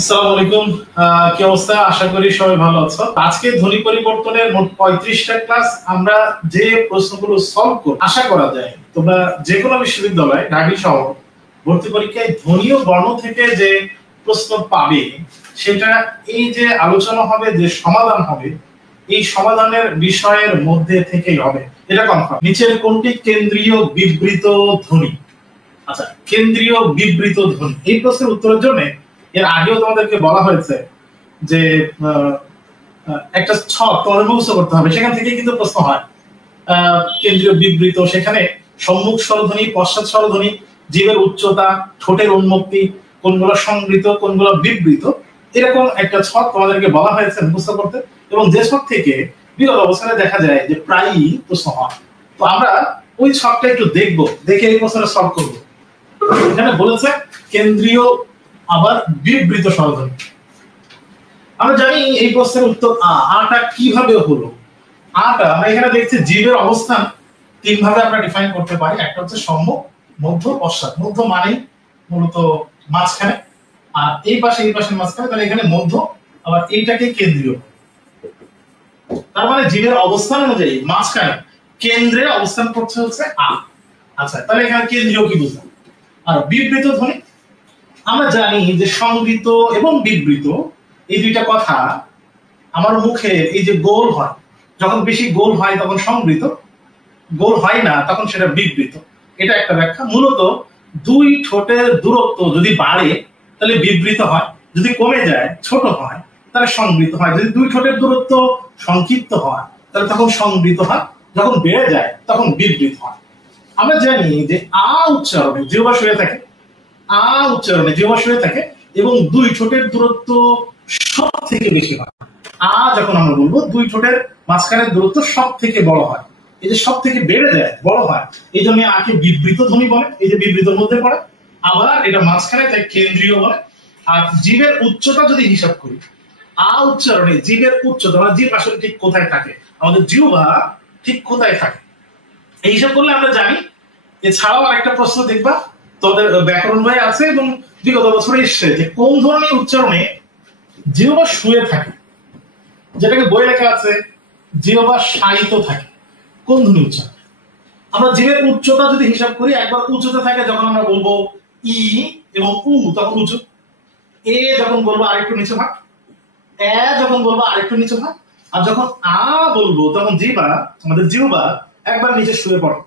আসসালামু আলাইকুম। কি অবস্থা? আশা করি সবাই ভালো আছো। আজকে ধ্বনি পরিবর্তনের মোট 35টা ক্লাস আমরা যে প্রশ্নগুলো সলভ করব, আশা করা যায় তোমরা যে কোনো বিশ্ববিদ্যালয় ঢাবি সহ ভর্তি পরীক্ষায় ধ্বনি ও বর্ণ থেকে যে প্রশ্ন পাবে, সেটা এই যে আলোচনা হবে, যে সমাধান হবে, এই সমাধানের বিষয়ের মধ্যে থেকেই হবে, এটা কনফার্ম। নিচের কোনটি কেন্দ্রীয় বিবৃত ধ্বনি? আচ্ছা, কেন্দ্রীয় বিবৃত ধ্বনি এই প্রশ্নের উত্তরের জন্য এর আগেও তোমাদেরকে বলা হয়েছে যে একটা ছক তোমাদের মুখস্থ করতে হবে, সেখান থেকে কিন্তু প্রশ্ন হয়। কেন্দ্রীয় বিবৃত, সেখানে সম্মুখ স্বরধ্বনি, পশ্চাৎ স্বরধ্বনি, জীবের উচ্চতা, ঠোঁটের উন্মুক্তি, কোনগুলো সংবৃত, কোনগুলো বিবৃত, এরকম একটা ছক তোমাদেরকে বলা হয়েছে মুখস্থ করতে। এবং যে ছক থেকে বিগত অবস্থায় দেখা যায় যে প্রায়ই প্রশ্ন হয়। তো আমরা ওই ছকটা একটু দেখবো, দেখে এই প্রশ্নটা সলভ করবো। এখানে বলেছে কেন্দ্রীয় আবার বিবৃত স্বরধ্বনি। আমরা জানি এই প্রশ্নের উত্তর আটা কিভাবে হলো। আটা আমরা এখানে দেখছি জীবের অবস্থান তিন ভাবে আমরা ডিফাইন করতে পারি। একটা হচ্ছে সম্মুখ, মধ্য, পশ্চাৎ। মধ্য মানে মূলত মাঝখানে, আর এই পাশে এই পাশের মাঝখানে, তাহলে এখানে মধ্য, আবার এইটাকে কেন্দ্রীয়। তার মানে জীবের অবস্থান অনুযায়ী মাঝখানে কেন্দ্রে অবস্থান করছে হচ্ছে আ। আচ্ছা, তাহলে এখানে কেন্দ্রীয় কি বুঝলাম। আর বিবৃত ধ্বনি আমরা জানি যে সংবৃত এবং বিবৃত এই দুইটা কথা আমার মুখে এই যে গোল হয়, যখন বেশি গোল হয় তখন সংবৃত, গোল হয় না তখন সেটা বিবৃত। এটা একটা ব্যাখ্যা। মূলত দুই ঠোঁটের দূরত্ব যদি বাড়ে তাহলে বিবৃত হয়, যদি কমে যায় ছোট হয় তাহলে সংবৃত হয়। যদি দুই ঠোঁটের দূরত্ব সংক্ষিপ্ত হয় তাহলে তখন সংবৃত হয়, যখন বেড়ে যায় তখন বিবৃত হয়। আমরা জানি যে আ উচ্চারণে জিহ্বা শুয়ে থাকে, আ উচ্চারণে জিহ্বা শুয়ে থাকে এবং দুই ঠোঁটের দূরত্ব সব থেকে বেশি হয়। আ যখন আমরা বলবো দুই ঠোঁটের মাঝখানের দূরত্ব সব থেকে বড় হয়। এই যে সব থেকে বেড়ে যায়, বড় হয়, এই জন্য আকে বিবৃত ধ্বনি বলে। এই যে বিবৃতর মধ্যে পড়ে, আবার এটা মাঝখানে তাই কেন্দ্রীয় বলে। আর জীবের উচ্চতা যদি হিসাব করি, আ উচ্চারণে জীবের উচ্চতা মানে জীব আসলে ঠিক কোথায় থাকে, আমাদের জিহ্বা ঠিক কোথায় থাকে, এই হিসাব করলে আমরা জানি। এছাড়াও আরেকটা প্রশ্ন দেখবা তোদের ব্যাকরণ বই আছে এবং বিগত বছরে এসছে যে কোন ধরনের উচ্চারণে জিহ্বা শুয়ে থাকে, যেটাকে বই লেখা আছে জিহ্বা শায়িত থাকে। কোন ধ্বনি উচ্চারণ? আমরা জীবের উচ্চতা যদি হিসাব করি, একবার উচ্চতা থাকে যখন আমরা বলবো ই এবং উ তখন উঁচু, এ যখন বলবো আরেকটু নিচে ভাগ, এ যখন বলবো আরেকটু নিচে ভাগ, আর যখন আ বলবো তখন জিহ্বা, আমাদের জিহ্বা একবার নিচে শুয়ে পড়ে।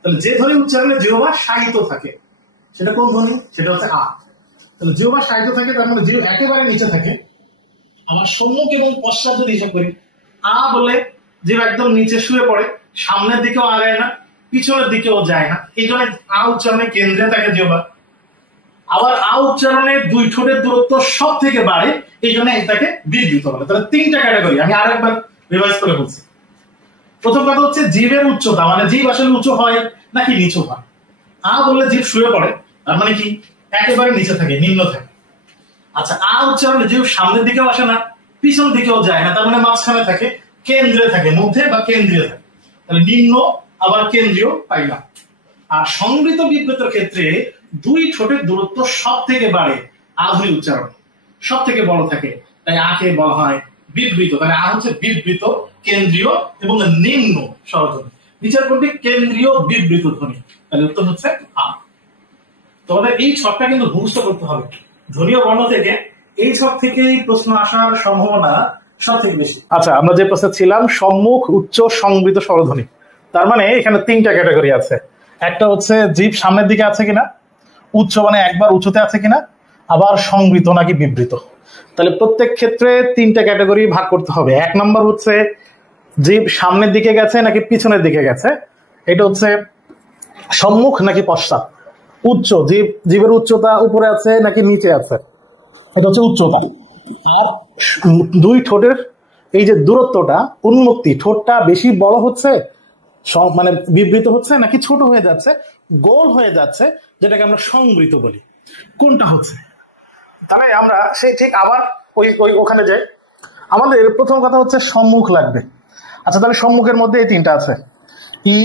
তাহলে যে ধ্বনি উচ্চারণে জিহ্বা শায়িত থাকে সেটা কোন ধ্বনি? সেটা হচ্ছে আ। তাহলে জিহ্বা শায়িত থাকে, তার মানে জিহ্বা একেবারে নিচে থাকে। আমার সম্মুখ এবং পশ্চাৎ যদি হিসাব করি, আ বলে জিহ্বা একদম নিচে শুয়ে পড়ে, সামনের দিকেও আগায় না, পিছনের দিকেও যায় না, এই জন্য আ উচ্চারণে কেন্দ্রে থাকে জিহ্বা। আবার আ উচ্চারণে দুই ঠোঁটের দূরত্ব সব থেকে বাড়ে, এই জন্য এটাকে বিবৃত বলে। তাহলে তিনটা ক্যাটাগরি আমি আরেকবার রিভাইজ করে বলছি। প্রথম কথা হচ্ছে জীবের উচ্চতা, মানে জীব আসলে উঁচু হয় নাকি নিচু হয়। আ বললে জীব শুয়ে পড়ে, তার মানে কি একেবারে নিচে থাকে, নিম্ন থাকে। আচ্ছা, আ উচ্চারণে জীব সামনের দিকেও আসে না, পিছন দিকেও যায় না, তার মানে মাঝখানে থাকে, কেন্দ্রে থাকে, মধ্যে বা কেন্দ্রীয় থাকে। তাহলে নিম্ন আবার কেন্দ্রীয় পাইলাম। আর সংবৃত বিবৃতের ক্ষেত্রে দুই ঠোঁটের দূরত্ব সব থেকে বাড়ে, আধুনিক উচ্চারণ সব থেকে বড় থাকে, তাই আকে বলা হয় বিবৃত। তাহলে আ হচ্ছে বিবৃত, কেন্দ্রীয় এবং নিম্ন স্বরধ্বনি। বিচার করবে কেন্দ্রীয় বিবৃত ধ্বনি, তাহলে উত্তর হচ্ছে আ। তোমাদের এই ছকটা কিন্তু মুখস্থ করতে হবে। ধ্বনীয় বর্ণ থেকে এই ছক থেকেই প্রশ্ন আসার সম্ভাবনা সব থেকে বেশি। আচ্ছা, আমরা যে প্রশ্নে ছিলাম সম্মুখ, উচ্চ, সংবৃত স্বরধ্বনি, তার মানে এখানে তিনটা ক্যাটাগরি আছে। একটা হচ্ছে জীব সামনের দিকে আছে কিনা, উচ্চ মানে একবার উঁচুতে আছে কিনা, আবার সংবৃত নাকি বিবৃত। তাহলে প্রত্যেক ক্ষেত্রে তিনটা ক্যাটাগরি ভাগ করতে হবে। এক নম্বর হচ্ছে জীব সামনের দিকে গেছে নাকি পিছনের দিকে গেছে, এটা হচ্ছে সম্মুখ নাকি পশ্চাৎ। উচ্চ, জীবের উচ্চতা উপরে আছে নাকি নিচে আছে, এটা হচ্ছে উচ্চতা। আর দুই ঠোঁটের এই যে দূরত্বটা, উন্মুক্তি, ঠোঁটটা বেশি বড় হচ্ছে, মানে বিবৃত হচ্ছে নাকি ছোট হয়ে যাচ্ছে, গোল হয়ে যাচ্ছে, যেটাকে আমরা সংবৃত বলি, কোনটা হচ্ছে। তাহলে আমরা সেই ঠিক আবার ওখানে যাই। আমাদের প্রথম কথা হচ্ছে সম্মুখ লাগবে। আচ্ছা, তাহলে সম্মুখের মধ্যে এই তিনটা আছে, ই,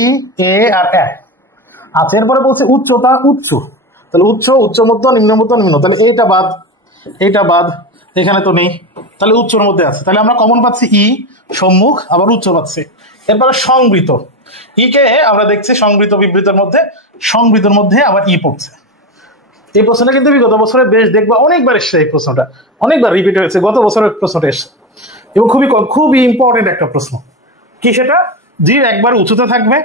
এ আর এ। আচ্ছা, এরপরে বলছে উচ্চতা, উচ্চ, তাহলে উচ্চ, উচ্চ মধ্য, নিম্ন মধ্য, নিম্ন, তাহলে এইটা বাদ। এটা বাদ, এখানে তো নেই, তাহলে উচ্চর মধ্যে আছে, তাহলে আমরা কমন পাচ্ছি ই, সম্মুখ, আবার উচ্চ পাচ্ছি। এরপরে সংবৃত, ই কে আমরা দেখছি সংবৃত বিবৃতের মধ্যে, সংবৃতর মধ্যে আবার ই পড়ছে। এই প্রশ্নটা কিন্তু বিগত বছরে বেশ দেখবা অনেকবার এসছে, এই প্রশ্নটা অনেকবার রিপিট হয়েছে, গত বছরের প্রশ্নটা এসছে এবং খুবই ইম্পর্টেন্ট একটা প্রশ্ন। কি সেটা? জিভ একবার উঁচুতে থাকবে,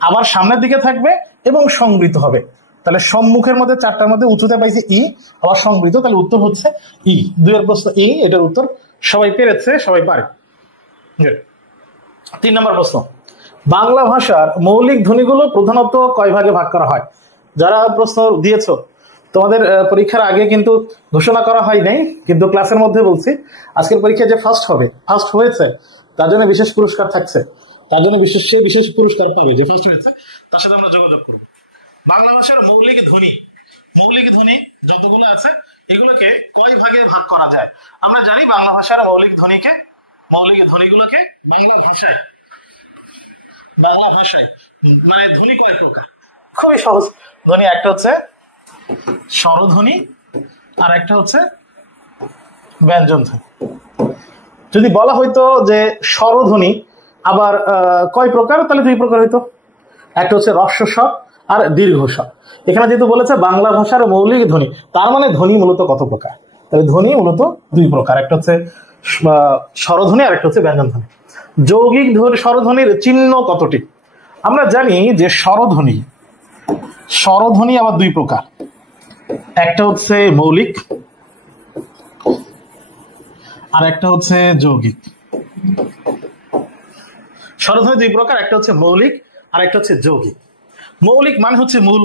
আবার সামনের দিকে থাকবে এবং সংবৃত হবে। তাহলে সম্মুখের মধ্যে চারটার মধ্যে উঁচুতে পাইছি ই, আবার সংবৃত, তাহলে উত্তর হচ্ছে ই। 2 এর প্রশ্ন ই, এটার উত্তর সবাই পেরেছে, সবাই পারে। 3 নম্বর প্রশ্ন, বাংলা ভাষার মৌলিক ধ্বনিগুলো প্রধানত কয় ভাগে ভাগ করা হয়? যারা প্রশ্ন দিয়েছ তোমাদের পরীক্ষার আগে কিন্তু ঘোষণা করা হয় নাই, কিন্তু ক্লাসের মধ্যে বলছি আজকের পরীক্ষায় যে ফার্স্ট হয়েছে তার জন্য বিশেষ পুরস্কার থাকছে, তার জন্য বিশেষ পুরস্কার পাবে যে ফার্স্ট হয়েছে, তার সাথে আমরা যোগাযোগ করব। বাংলা ভাষার মৌলিক ধ্বনি যতগুলো আছে এগুলোকে কয় ভাগে ভাগ করা যায়? আমরা জানি বাংলা ভাষার মৌলিক ধ্বনিগুলোকে বাংলা ভাষায় মানে ধ্বনি কয় প্রকার? খুবই সহজ ধ্বনি, একটা হচ্ছে স্বরধ্বনি আর একটা হচ্ছে ব্যঞ্জন ধ্বনি। যদি বলা হইতো যে স্বরধ্বনি আবার কয় প্রকার, তাহলে 2 প্রকার হইতো, একটা হচ্ছে হ্রস্ব স্বর আর দীর্ঘ স্বর। এখানে যেহেতু বলেছে বাংলা ভাষার মৌলিক ধ্বনি, তার মানে ধ্বনি মূলত কত প্রকার? তাহলে ধ্বনি মূলত 2 প্রকার, একটা হচ্ছে স্বরধ্বনি আর একটা হচ্ছে ব্যঞ্জন ধ্বনি। যৌগিক স্বরধ্বনির চিহ্ন কতটি? আমরা জানি যে স্বরধ্বনি আবার 2 প্রকার, একটা হচ্ছে মৌলিক আর একটা হচ্ছে যৌগিক। স্বরধ্বনি 2 প্রকার, একটা হচ্ছে মৌলিক আর একটা হচ্ছে যৌগিক। মৌলিক মানে হচ্ছে মূল,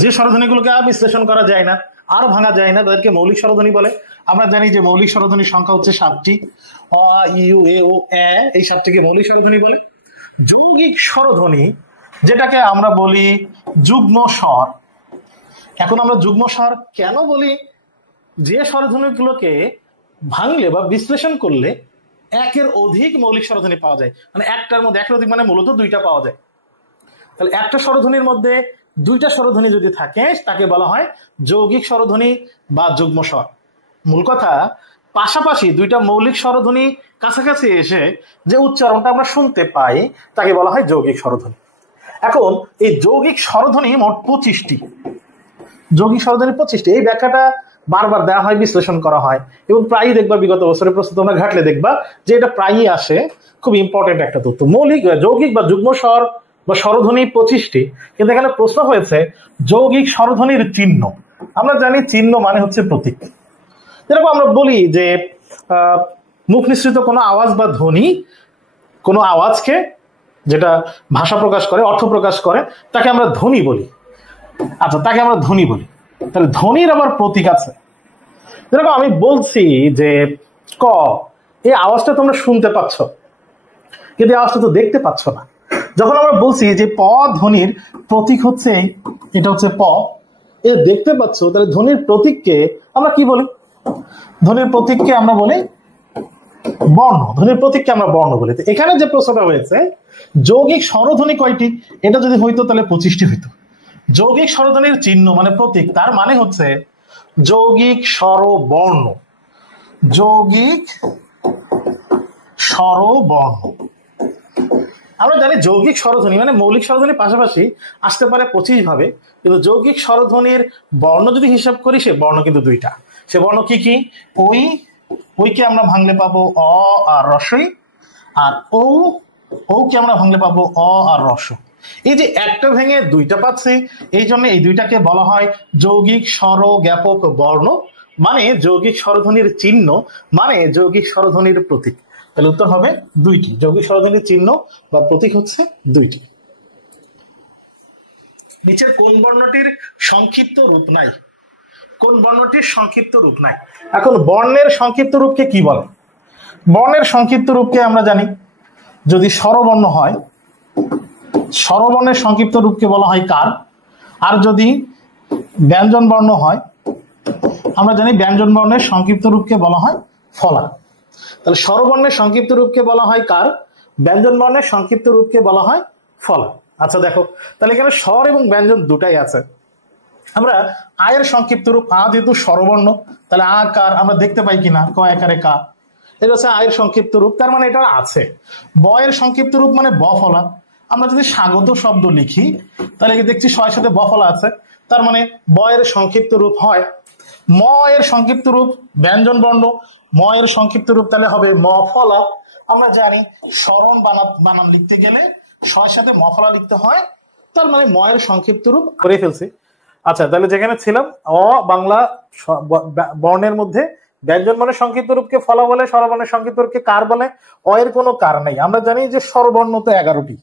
যে স্বরধ্বনিগুলোকে আর বিশ্লেষণ করা যায় না, আর ভাঙা যায় না, তাদেরকে মৌলিক স্বরধ্বনি বলে। আমরা জানি যে মৌলিক স্বরধ্বনির সংখ্যা হচ্ছে 7টি, অ, ইউ, এ, ও, এ, এই 7টিকে মৌলিক স্বরধ্বনি বলে। যৌগিক স্বরধ্বনি যেটাকে আমরা বলি যুগ্ম স্বর। এখন আমরা যুগ্ম স্বর কেন বলি? যে স্বরধ্বনিগুলোকে ভাঙলে বা বিশ্লেষণ করলে 1-এর অধিক মৌলিক স্বরধ্বনি পাওয়া যায়, মানে একটার মধ্যে 1-এর অধিক মানে মূলত 2টা পাওয়া যায়। তাহলে একটা স্বরধ্বনির মধ্যে 2টা স্বরধ্বনি যদি থাকে তাকে বলা হয় যৌগিক স্বরধ্বনি বা যুগ্ম স্বর। মূল কথা, পাশাপাশি 2টা মৌলিক স্বরধ্বনি কাছাকাছি এসে যে উচ্চারণটা আমরা শুনতে পাই তাকে বলা হয় যৌগিক স্বরধ্বনি। এখন এই যৌগিক স্বরধ্বনি মোট 25টি, যৌগিক স্বরধ্বনি 25টি। এই ব্যাখ্যাটা বারবার দেওয়া হয়, বিশ্লেষণ করা হয় এবং প্রায়ই দেখবা বিগত বছরের প্রশ্ন তোমরা ঘাটলে দেখবা যে এটা প্রায়ই আসে। খুব ইম্পর্টেন্ট একটা তথ্য। যৌগিক বা যুগ্ম স্বর বা স্বরধ্বনি 25টি, কিন্তু এখানে প্রশ্ন হয়েছে যৌগিক স্বরধ্বনির চিহ্ন। আমরা জানি চিহ্ন মানে হচ্ছে প্রতীক। যেরকম আমরা বলি যে মুখ নিঃসৃত কোনো আওয়াজ বা ধ্বনি, কোনো আওয়াজকে যেটা ভাষা প্রকাশ করে, অর্থ প্রকাশ করে, তাকে আমরা ধ্বনি বলি। আচ্ছা, তাকে আমরা ধ্বনি বলি। তাহলে ধ্বনির আবার প্রতীক আছে। যেরকম আমি বলছি যে ক, এই আওয়াজটা তোমরা শুনতে পাচ্ছ, কিন্তু এই আওয়াজটা তো দেখতে পাচ্ছ না। যখন আমরা বলছি যে প ধ্বনির প্রতীক হচ্ছে, এটা হচ্ছে প, এ দেখতে পাচ্ছ, তাহলে ধ্বনির প্রতীককে আমরা কি বলি? ধ্বনির প্রতীককে আমরা বলি বর্ণ। ধ্বনির প্রতীককে আমরা বর্ণ বলি। এখানে যে প্রশ্নটা হয়েছে যৌগিক স্বরধ্বনি কয়টি, এটা যদি হইতো তাহলে 25টি হইতো। যৌগিক স্বরধ্বনির চিহ্ন মানে প্রতীক, তার মানে হচ্ছে যৌগিক স্বরবর্ণ। যৌগিক স্বরবর্ণ। আমরা জানি যৌগিক স্বরধ্বনি মানে মৌলিক স্বরধ্বনির পাশাপাশি আসতে পারে 25 ভাবে, কিন্তু যৌগিক স্বরধ্বনির বর্ণ যদি হিসাব করি সে বর্ণ কিন্তু 2টা। সে বর্ণ কি কি? ওইকে আমরা ভাঙলে পাবো অ আর রসই, আর ওকে আমরা ভাঙলে পাবো অ আর রস। এই যে একটা ভেঙে 2টা পাচ্ছি, এই জন্য এই 2টাকে বলা হয় যৌগিক স্বর জ্ঞাপক বর্ণ, মানে যৌগিক স্বরধ্বনির চিহ্ন, মানে যৌগিক স্বরধ্বনির প্রতীক। তাহলে উত্তর হবে 2টি। যৌগিক স্বরধ্বনির চিহ্ন বা প্রতীক হচ্ছে 2টি। নিচের কোন বর্ণটির সংক্ষিপ্ত রূপ নাই? কোন বর্ণটির সংক্ষিপ্ত রূপ নাই? এখন বর্ণের সংক্ষিপ্ত রূপকে কি বলে? বর্ণের সংক্ষিপ্ত রূপকে আমরা জানি, যদি স্বরবর্ণ হয়, স্বরবর্ণের সংক্ষিপ্ত রূপকে বলা হয় কার। আর যদি ব্যঞ্জন বর্ণ হয়, আমরা জানি ব্যঞ্জন বর্ণের সংক্ষিপ্ত রূপকে বলা হয় ফলা। তাহলে স্বরবর্ণের সংক্ষিপ্ত রূপকে বলা হয় কার, ব্যঞ্জন বর্ণের সংক্ষিপ্ত রূপকে বলা হয় ফলা। আচ্ছা দেখো, তাহলে এখানে স্বর এবং ব্যঞ্জন 2টাই আছে। আমরা আয়ের সংক্ষিপ্ত রূপ আ যেহেতু স্বরবর্ণ, তাহলে আ কার আমরা দেখতে পাই কিনা, ক একারে কা, এটা হচ্ছে আয়ের সংক্ষিপ্ত রূপ, তার মানে এটা আছে। ব এর সংক্ষিপ্ত রূপ মানে ব ফলা। আমরা যদি স্বাগত শব্দ লিখি তাহলে দেখছি ছয়ের সাথে ব ফলা আছে, তার মানে ব এর সংক্ষিপ্ত রূপ হয়। ম এর সংক্ষিপ্ত রূপ ব্যঞ্জন বর্ণ, ম এর সংক্ষিপ্ত রূপ তাহলে হবে ম ফলা। আমরা জানি স্মরণ বানান লিখতে গেলে ছয়ের সাথে ম ফলা লিখতে হয়, তার মানে ম এর সংক্ষিপ্ত রূপ করে ফেলছি। আচ্ছা, তাহলে যেখানে ছিলাম অ বাংলা বর্ণের মধ্যে ব্যঞ্জন বর্ণের সংক্ষিপ্ত রূপকে ফলা বলে, স্বরবর্ণের সংক্ষিপ্ত রূপকে কার বলে। অ এর কোনো কার নেই। আমরা জানি যে স্বরবর্ণ তো 11টি,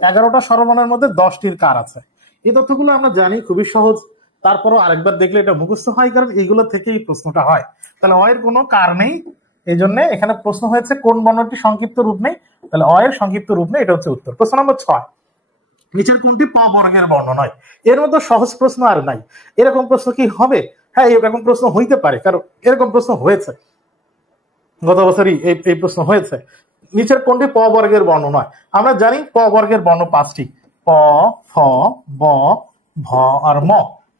11টা স্বরবর্ণের মধ্যে 10টির কার আছে। এই তথ্যগুলো আমরা জানি, খুবই সহজ। তারপরও আরেকবার দেখলে এটা মুখস্থ হয়, কারণ এইগুলো থেকেই প্রশ্নটা হয়। তাহলে অ এর কোনো কার নেই, এই জন্য এখানে প্রশ্ন হয়েছে কোন বর্ণটি সংক্ষিপ্ত রূপ নেই, তাহলে অ এর সংক্ষিপ্ত রূপ নেই, এটা হচ্ছে উত্তর। প্রশ্ন নম্বর 6, নিচের কোনটি প বর্গের বর্ণ নয়? এর মতো সহজ প্রশ্ন আর নাই। এরকম প্রশ্ন কি হবে? হ্যাঁ, এরকম প্রশ্ন হইতে পারে, কারণ এরকম প্রশ্ন হয়েছে, গত বছরই এই প্রশ্ন হয়েছে। নিচের কোনটি প বর্গের বর্ণ নয়? আমরা জানি প বর্গের বর্ণ 5টি, প, ফ, ব, ভ আর ম।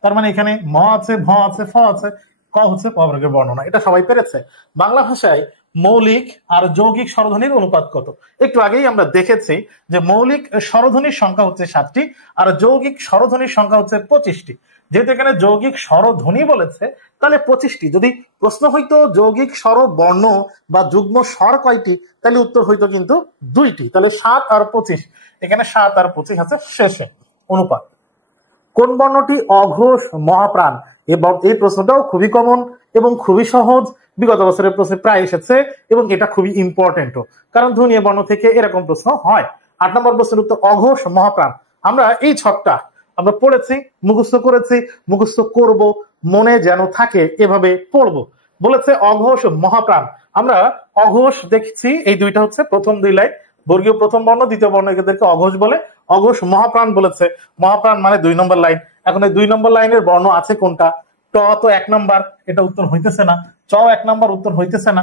তার মানে এখানে ম আছে, ভ আছে, ফ আছে, ক হচ্ছে প বর্গের বর্ণ নয়। এটা সবাই পেরেছে। বাংলা ভাষায় মৌলিক আর যৌগিক স্বরধ্বনির অনুপাত কত? একটু আগেই আমরা দেখেছি যে মৌলিক স্বরধ্বনির সংখ্যা হচ্ছে 7টি আর যৌগিক স্বরধ্বনির সংখ্যা হচ্ছে 25টি। যেহেতু এখানে যৌগিক স্বরধ্বনি বলেছে, তাহলে 25টি। যদি প্রশ্ন হইতো যৌগিক স্বর বর্ণ বা যুগ্ম স্বর কয়টি, তাহলে উত্তর হইতো কিন্তু 2টি। তাহলে 7 আর 25, এখানে 7 আর 25 আছে শেষে অনুপাত। কোন বর্ণটি অঘোষ মহাপ্রাণ? এবং এই প্রশ্নটাও খুবই কমন এবং খুবই সহজ, বিগত বছরের প্রশ্নে প্রায় এসেছে এবং এটা খুবই ইম্পর্টেন্টও, কারণ ধ্বনীয় বর্ণ থেকে এরকম প্রশ্ন হয়। 8 নম্বর প্রশ্নের উত্তর অঘোষ মহাপ্রাণ। আমরা এই ছকটা আমরা পড়েছি, মুখস্থ করেছি, মুখস্থ করব, মনে যেন থাকে এভাবে পড়বো। বলেছে অঘোষ মহাপ্রাণ। আমরা অঘোষ দেখছি, এই দুইটা হচ্ছে প্রথম 2 লাইন, বর্গীয় প্রথম বর্ণ, দ্বিতীয় বর্ণ, এদেরকে অঘোষ বলে। অঘোষ মহাপ্রাণ বলেছে, মহাপ্রাণ মানে 2 নম্বর লাইন। এখন এই 2 নম্বর লাইনের বর্ণ আছে কোনটা? ট তো 1 নম্বর, এটা উত্তর হইতেছে না। চ 1 নম্বর, উত্তর হইতেছে না।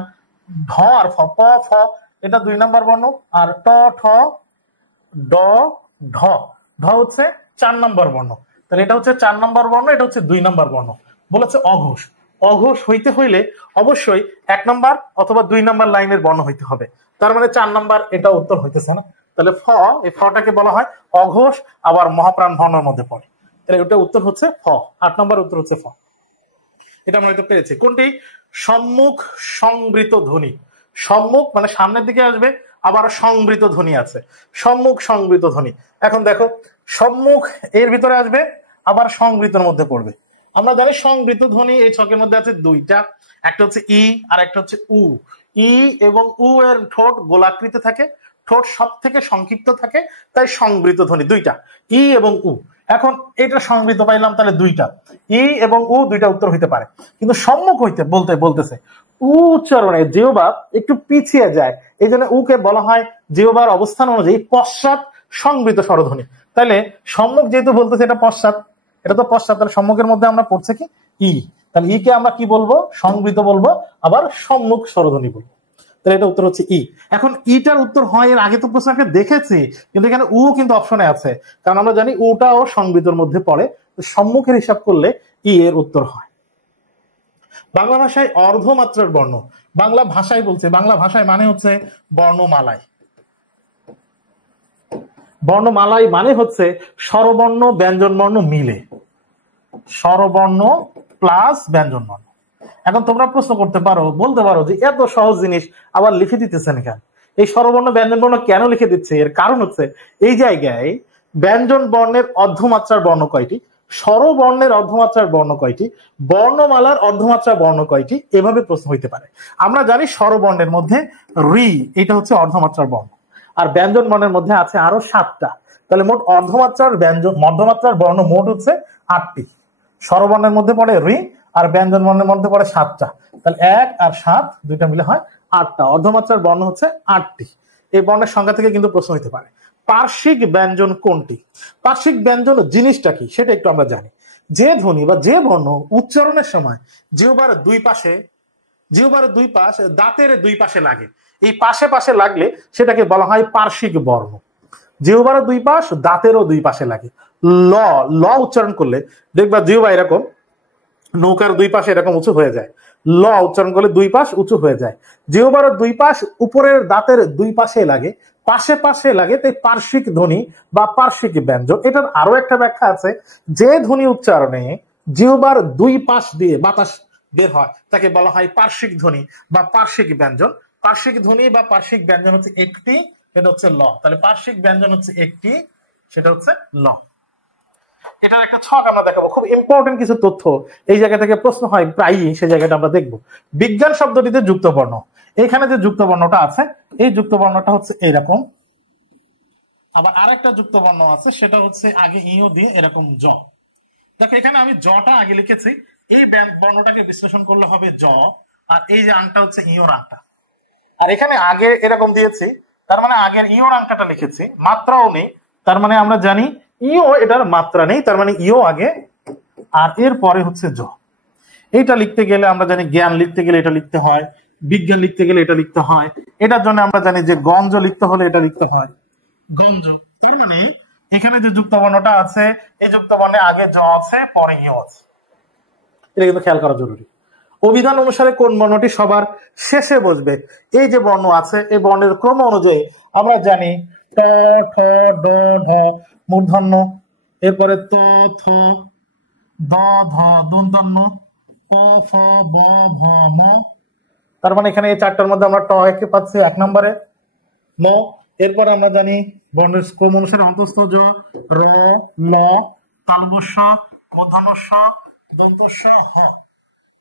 ঢ আর ফ, প ফ এটা 2 নম্বর বর্ণ, আর ট ঠ ড ঢ, ঢ হচ্ছে 4 নম্বর বর্ণ। তাহলে এটা হচ্ছে 4 নম্বর বর্ণ, এটা হচ্ছে 2 নম্বর বর্ণ। বলেছে অঘোষ। অঘোষ হইতে হইলে অবশ্যই 1 নম্বর অথবা 2 নম্বর লাইনের বর্ণ হইতে হবে, তার মানে 4 নম্বর, এটা উত্তর হইতেছে না। তাহলে ফ, এই ফটাকে বলা হয় অঘোষ, আবার মহাপ্রাণ বর্ণের মধ্যে পড়ে। তাহলে এটা উত্তর হচ্ছে ফ, 8 নম্বর উত্তর হচ্ছে ফ। এটা আমরা হয়তো পেরেছি। কোনটি সম্মুখ সংবৃত ধ্বনি? সম্মুখ মানে সামনের দিকে আসবে, আবার সংবৃত ধ্বনি আছে, সম্মুখ সংবৃত ধ্বনি। এখন দেখো, সম্মুখ এর ভিতরে আসবে, আবার সংবৃতর মধ্যে পড়বে। আমরা জানি সংবৃত ধ্বনি এই ছকের মধ্যে আছে 2টা, একটা হচ্ছে ই আর একটা হচ্ছে উ। ই এবং উ এর ঠোঁট গোলাকৃতি থাকে, ঠোঁট সব থেকে সংক্ষিপ্ত থাকে, তাই সংবৃত ধ্বনি 2টা, ই এবং উ। এখন এটা সংবৃত পাইলাম, তাহলে 2টা, ই এবং উ 2টা উত্তর হইতে পারে। কিন্তু সম্মুখ হইতে বলতেছে উ উচ্চারণে জিহ্বা একটু পিছিয়ে যায়, এই জন্য উকে বলা হয় জিহ্বার অবস্থান অনুযায়ী পশ্চাৎ সংবৃত স্বরধ্বনি। তাহলে সম্মুখ যেহেতু বলতেছে এটা পশ্চাৎ, এটা তো পশ্চাৎ, তাহলে সম্মুখের মধ্যে আমরা পড়ছে কি ই, তাহলে ই কে আমরা কি বলবো? সংবৃত বলবো, আবার সম্মুখ স্বরধ্বনি বলবো। তাহলে এটা উত্তর হচ্ছে ই। এখন ইটার উত্তর হয়, এর আগে তো প্রশ্ন একটা দেখেছি, কিন্তু এখানে উ কিন্তু অপশনে আছে, কারণ আমরা জানি উটাও সংবৃতর মধ্যে পড়ে, সম্মুখের হিসাব করলে ই এর উত্তর হয়। বাংলা ভাষায় অর্ধমাত্রার বর্ণ, বাংলা ভাষায় বলছে, বাংলা ভাষায় মানে হচ্ছে বর্ণমালায়। বর্ণমালায় মানে হচ্ছে স্বরবর্ণ ব্যঞ্জন বর্ণ মিলে, স্বরবর্ণ প্লাস ব্যঞ্জন বর্ণ। এখন তোমরা প্রশ্ন করতে পারো, বলতে পারো যে এত সহজ জিনিস আবার লিখে দিতেছেন কেন? এই স্বরবর্ণ ব্যঞ্জন বর্ণ কেন লিখে দিচ্ছে? এর কারণ হচ্ছে এই জায়গায় ব্যঞ্জন বর্ণের অর্ধমাত্রার বর্ণ কয়টি, স্বরবর্ণের অর্ধমাত্রার বর্ণ কয়টি, বর্ণমালার অর্ধমাত্রার বর্ণ কয়টি, এভাবে প্রশ্ন হইতে পারে। আমরা জানি স্বরবর্ণের মধ্যে রি, এটা হচ্ছে অর্ধমাত্রার বর্ণ, আর ব্যঞ্জন বর্ণের মধ্যে আছে আরো 7টা। তাহলে মোট অর্ধমাত্রার মধ্যমাত্রার বর্ণ মোট হচ্ছে 8টি। স্বরবর্ণের মধ্যে পড়ে রি, আর ব্যঞ্জন বর্ণের মধ্যে পড়ে 7টা। তাহলে 1 আর 7 দুইটা মিলে হয় 8টা। অর্ধমাত্রার বর্ণ হচ্ছে 8টি। এই বর্ণের সংখ্যা থেকে কিন্তু প্রশ্ন হতে পারে। পার্শ্বিক ব্যঞ্জন কোনটি? পার্শ্বিক ব্যঞ্জন জিনিসটা কি সেটা একটু আমরা জানি। যে ধ্বনি বা যে বর্ণ উচ্চারণের সময় জিহ্বার দুই পাশ দাঁতের দুই পাশে লাগে, এই পাশে পাশে লাগলে সেটাকে বলা হয় পার্শ্বিক বর্ণ। জিহ্বার দুই পাশ দাঁতেরও দুই পাশে লাগে, ল ল উচ্চারণ করলে দেখবা জিহ্বা এরকম নৌকার দুই পাশে এরকম উঁচু হয়ে যায়। ল উচ্চারণ করলে দুই পাশ উঁচু হয়ে যায়। জিহ্বার দুই পাশ উপরের দাঁতের দুই পাশে লাগে, পাশে পাশে লাগে, তাই পার্শ্বিক ধ্বনি বা পার্শ্বিক ব্যঞ্জন। এটার আরো একটা ব্যাখ্যা আছে, যে ধ্বনি উচ্চারণে জিহ্বার দুই পাশ দিয়ে বাতাস বের হয় তাকে বলা হয় পার্শ্বিক ধ্বনি বা পার্শ্বিক ব্যঞ্জন। পার্শ্বিক ধ্বনি বা পার্শ্বিক ব্যঞ্জন হচ্ছে একটি, সেটা হচ্ছে ল। তাহলে পার্শ্বিক ব্যঞ্জন হচ্ছে একটি, সেটা হচ্ছে ল। এটার একটা ছক আমরা দেখাবো, খুব ইম্পর্টেন্ট কিছু তথ্য এই জায়গা থেকে প্রশ্ন হয় প্রায়ই, সেই জায়গাটা আমরা দেখব। বিজ্ঞান শব্দটিতে যুক্ত বর্ণ, এখানে যে যুক্ত বর্ণটা আছে এই যুক্ত বর্ণটা হচ্ছে এরকম, আবার আরেকটা যুক্ত বর্ণ আছে সেটা হচ্ছে আগে ইও দিয়ে এরকম জ। দেখো এখানে আমি জটা আগে লিখেছি, এই বর্ণটাকে বিশ্লেষণ করলে হবে জ, আর এই যে আংটা হচ্ছে ইওর আংটা। আর এখানে আগে এরকম দিয়েছি, তার মানে আগের ইওর আংটাটা লিখেছি, মাত্রাও নেই, তার মানে আমরা জানি ইও এটার মাত্রা নেই, তার মানে ইও আগে আর এর পরে হচ্ছে জ। এইটা লিখতে গেলে আমরা জানি জ্ঞান লিখতে গেলে এটা লিখতে হয়, বিজ্ঞান লিখতে গেলে এটা লিখতে হয়, এটার জন্য আমরা জানি যে গঞ্জ লিখতে হলে এটা লিখতে হয় গঞ্জ। তার মানে এখানে যে যুক্ত বর্ণটা আছে এই যুক্ত বর্ণে আগে জ আছে পরে ইও আছে, এটা কিন্তু খেয়াল করা জরুরি। অভিধান অনুসারে কোন বর্ণটি সবার শেষে বসবে? এই যে বর্ণ আছে এই বর্ণের ক্রম অনুযায়ী আমরা জানি ট ঠ ড ঢ মূর্ধন্য, এরপরে ত থ দ ধ দন্তন্য, প ফ ব ভ ম। তার মানে এখানে এই চারটার মধ্যে আমরা ট একে পাচ্ছি এক নম্বরে, ম। এরপর আমরা জানি বর্ণের ক্রম অনুসারে অন্তঃস্থ জ, র, ল, তালবস্য, মূর্ধন্যস্য, দন্তস্য, হ।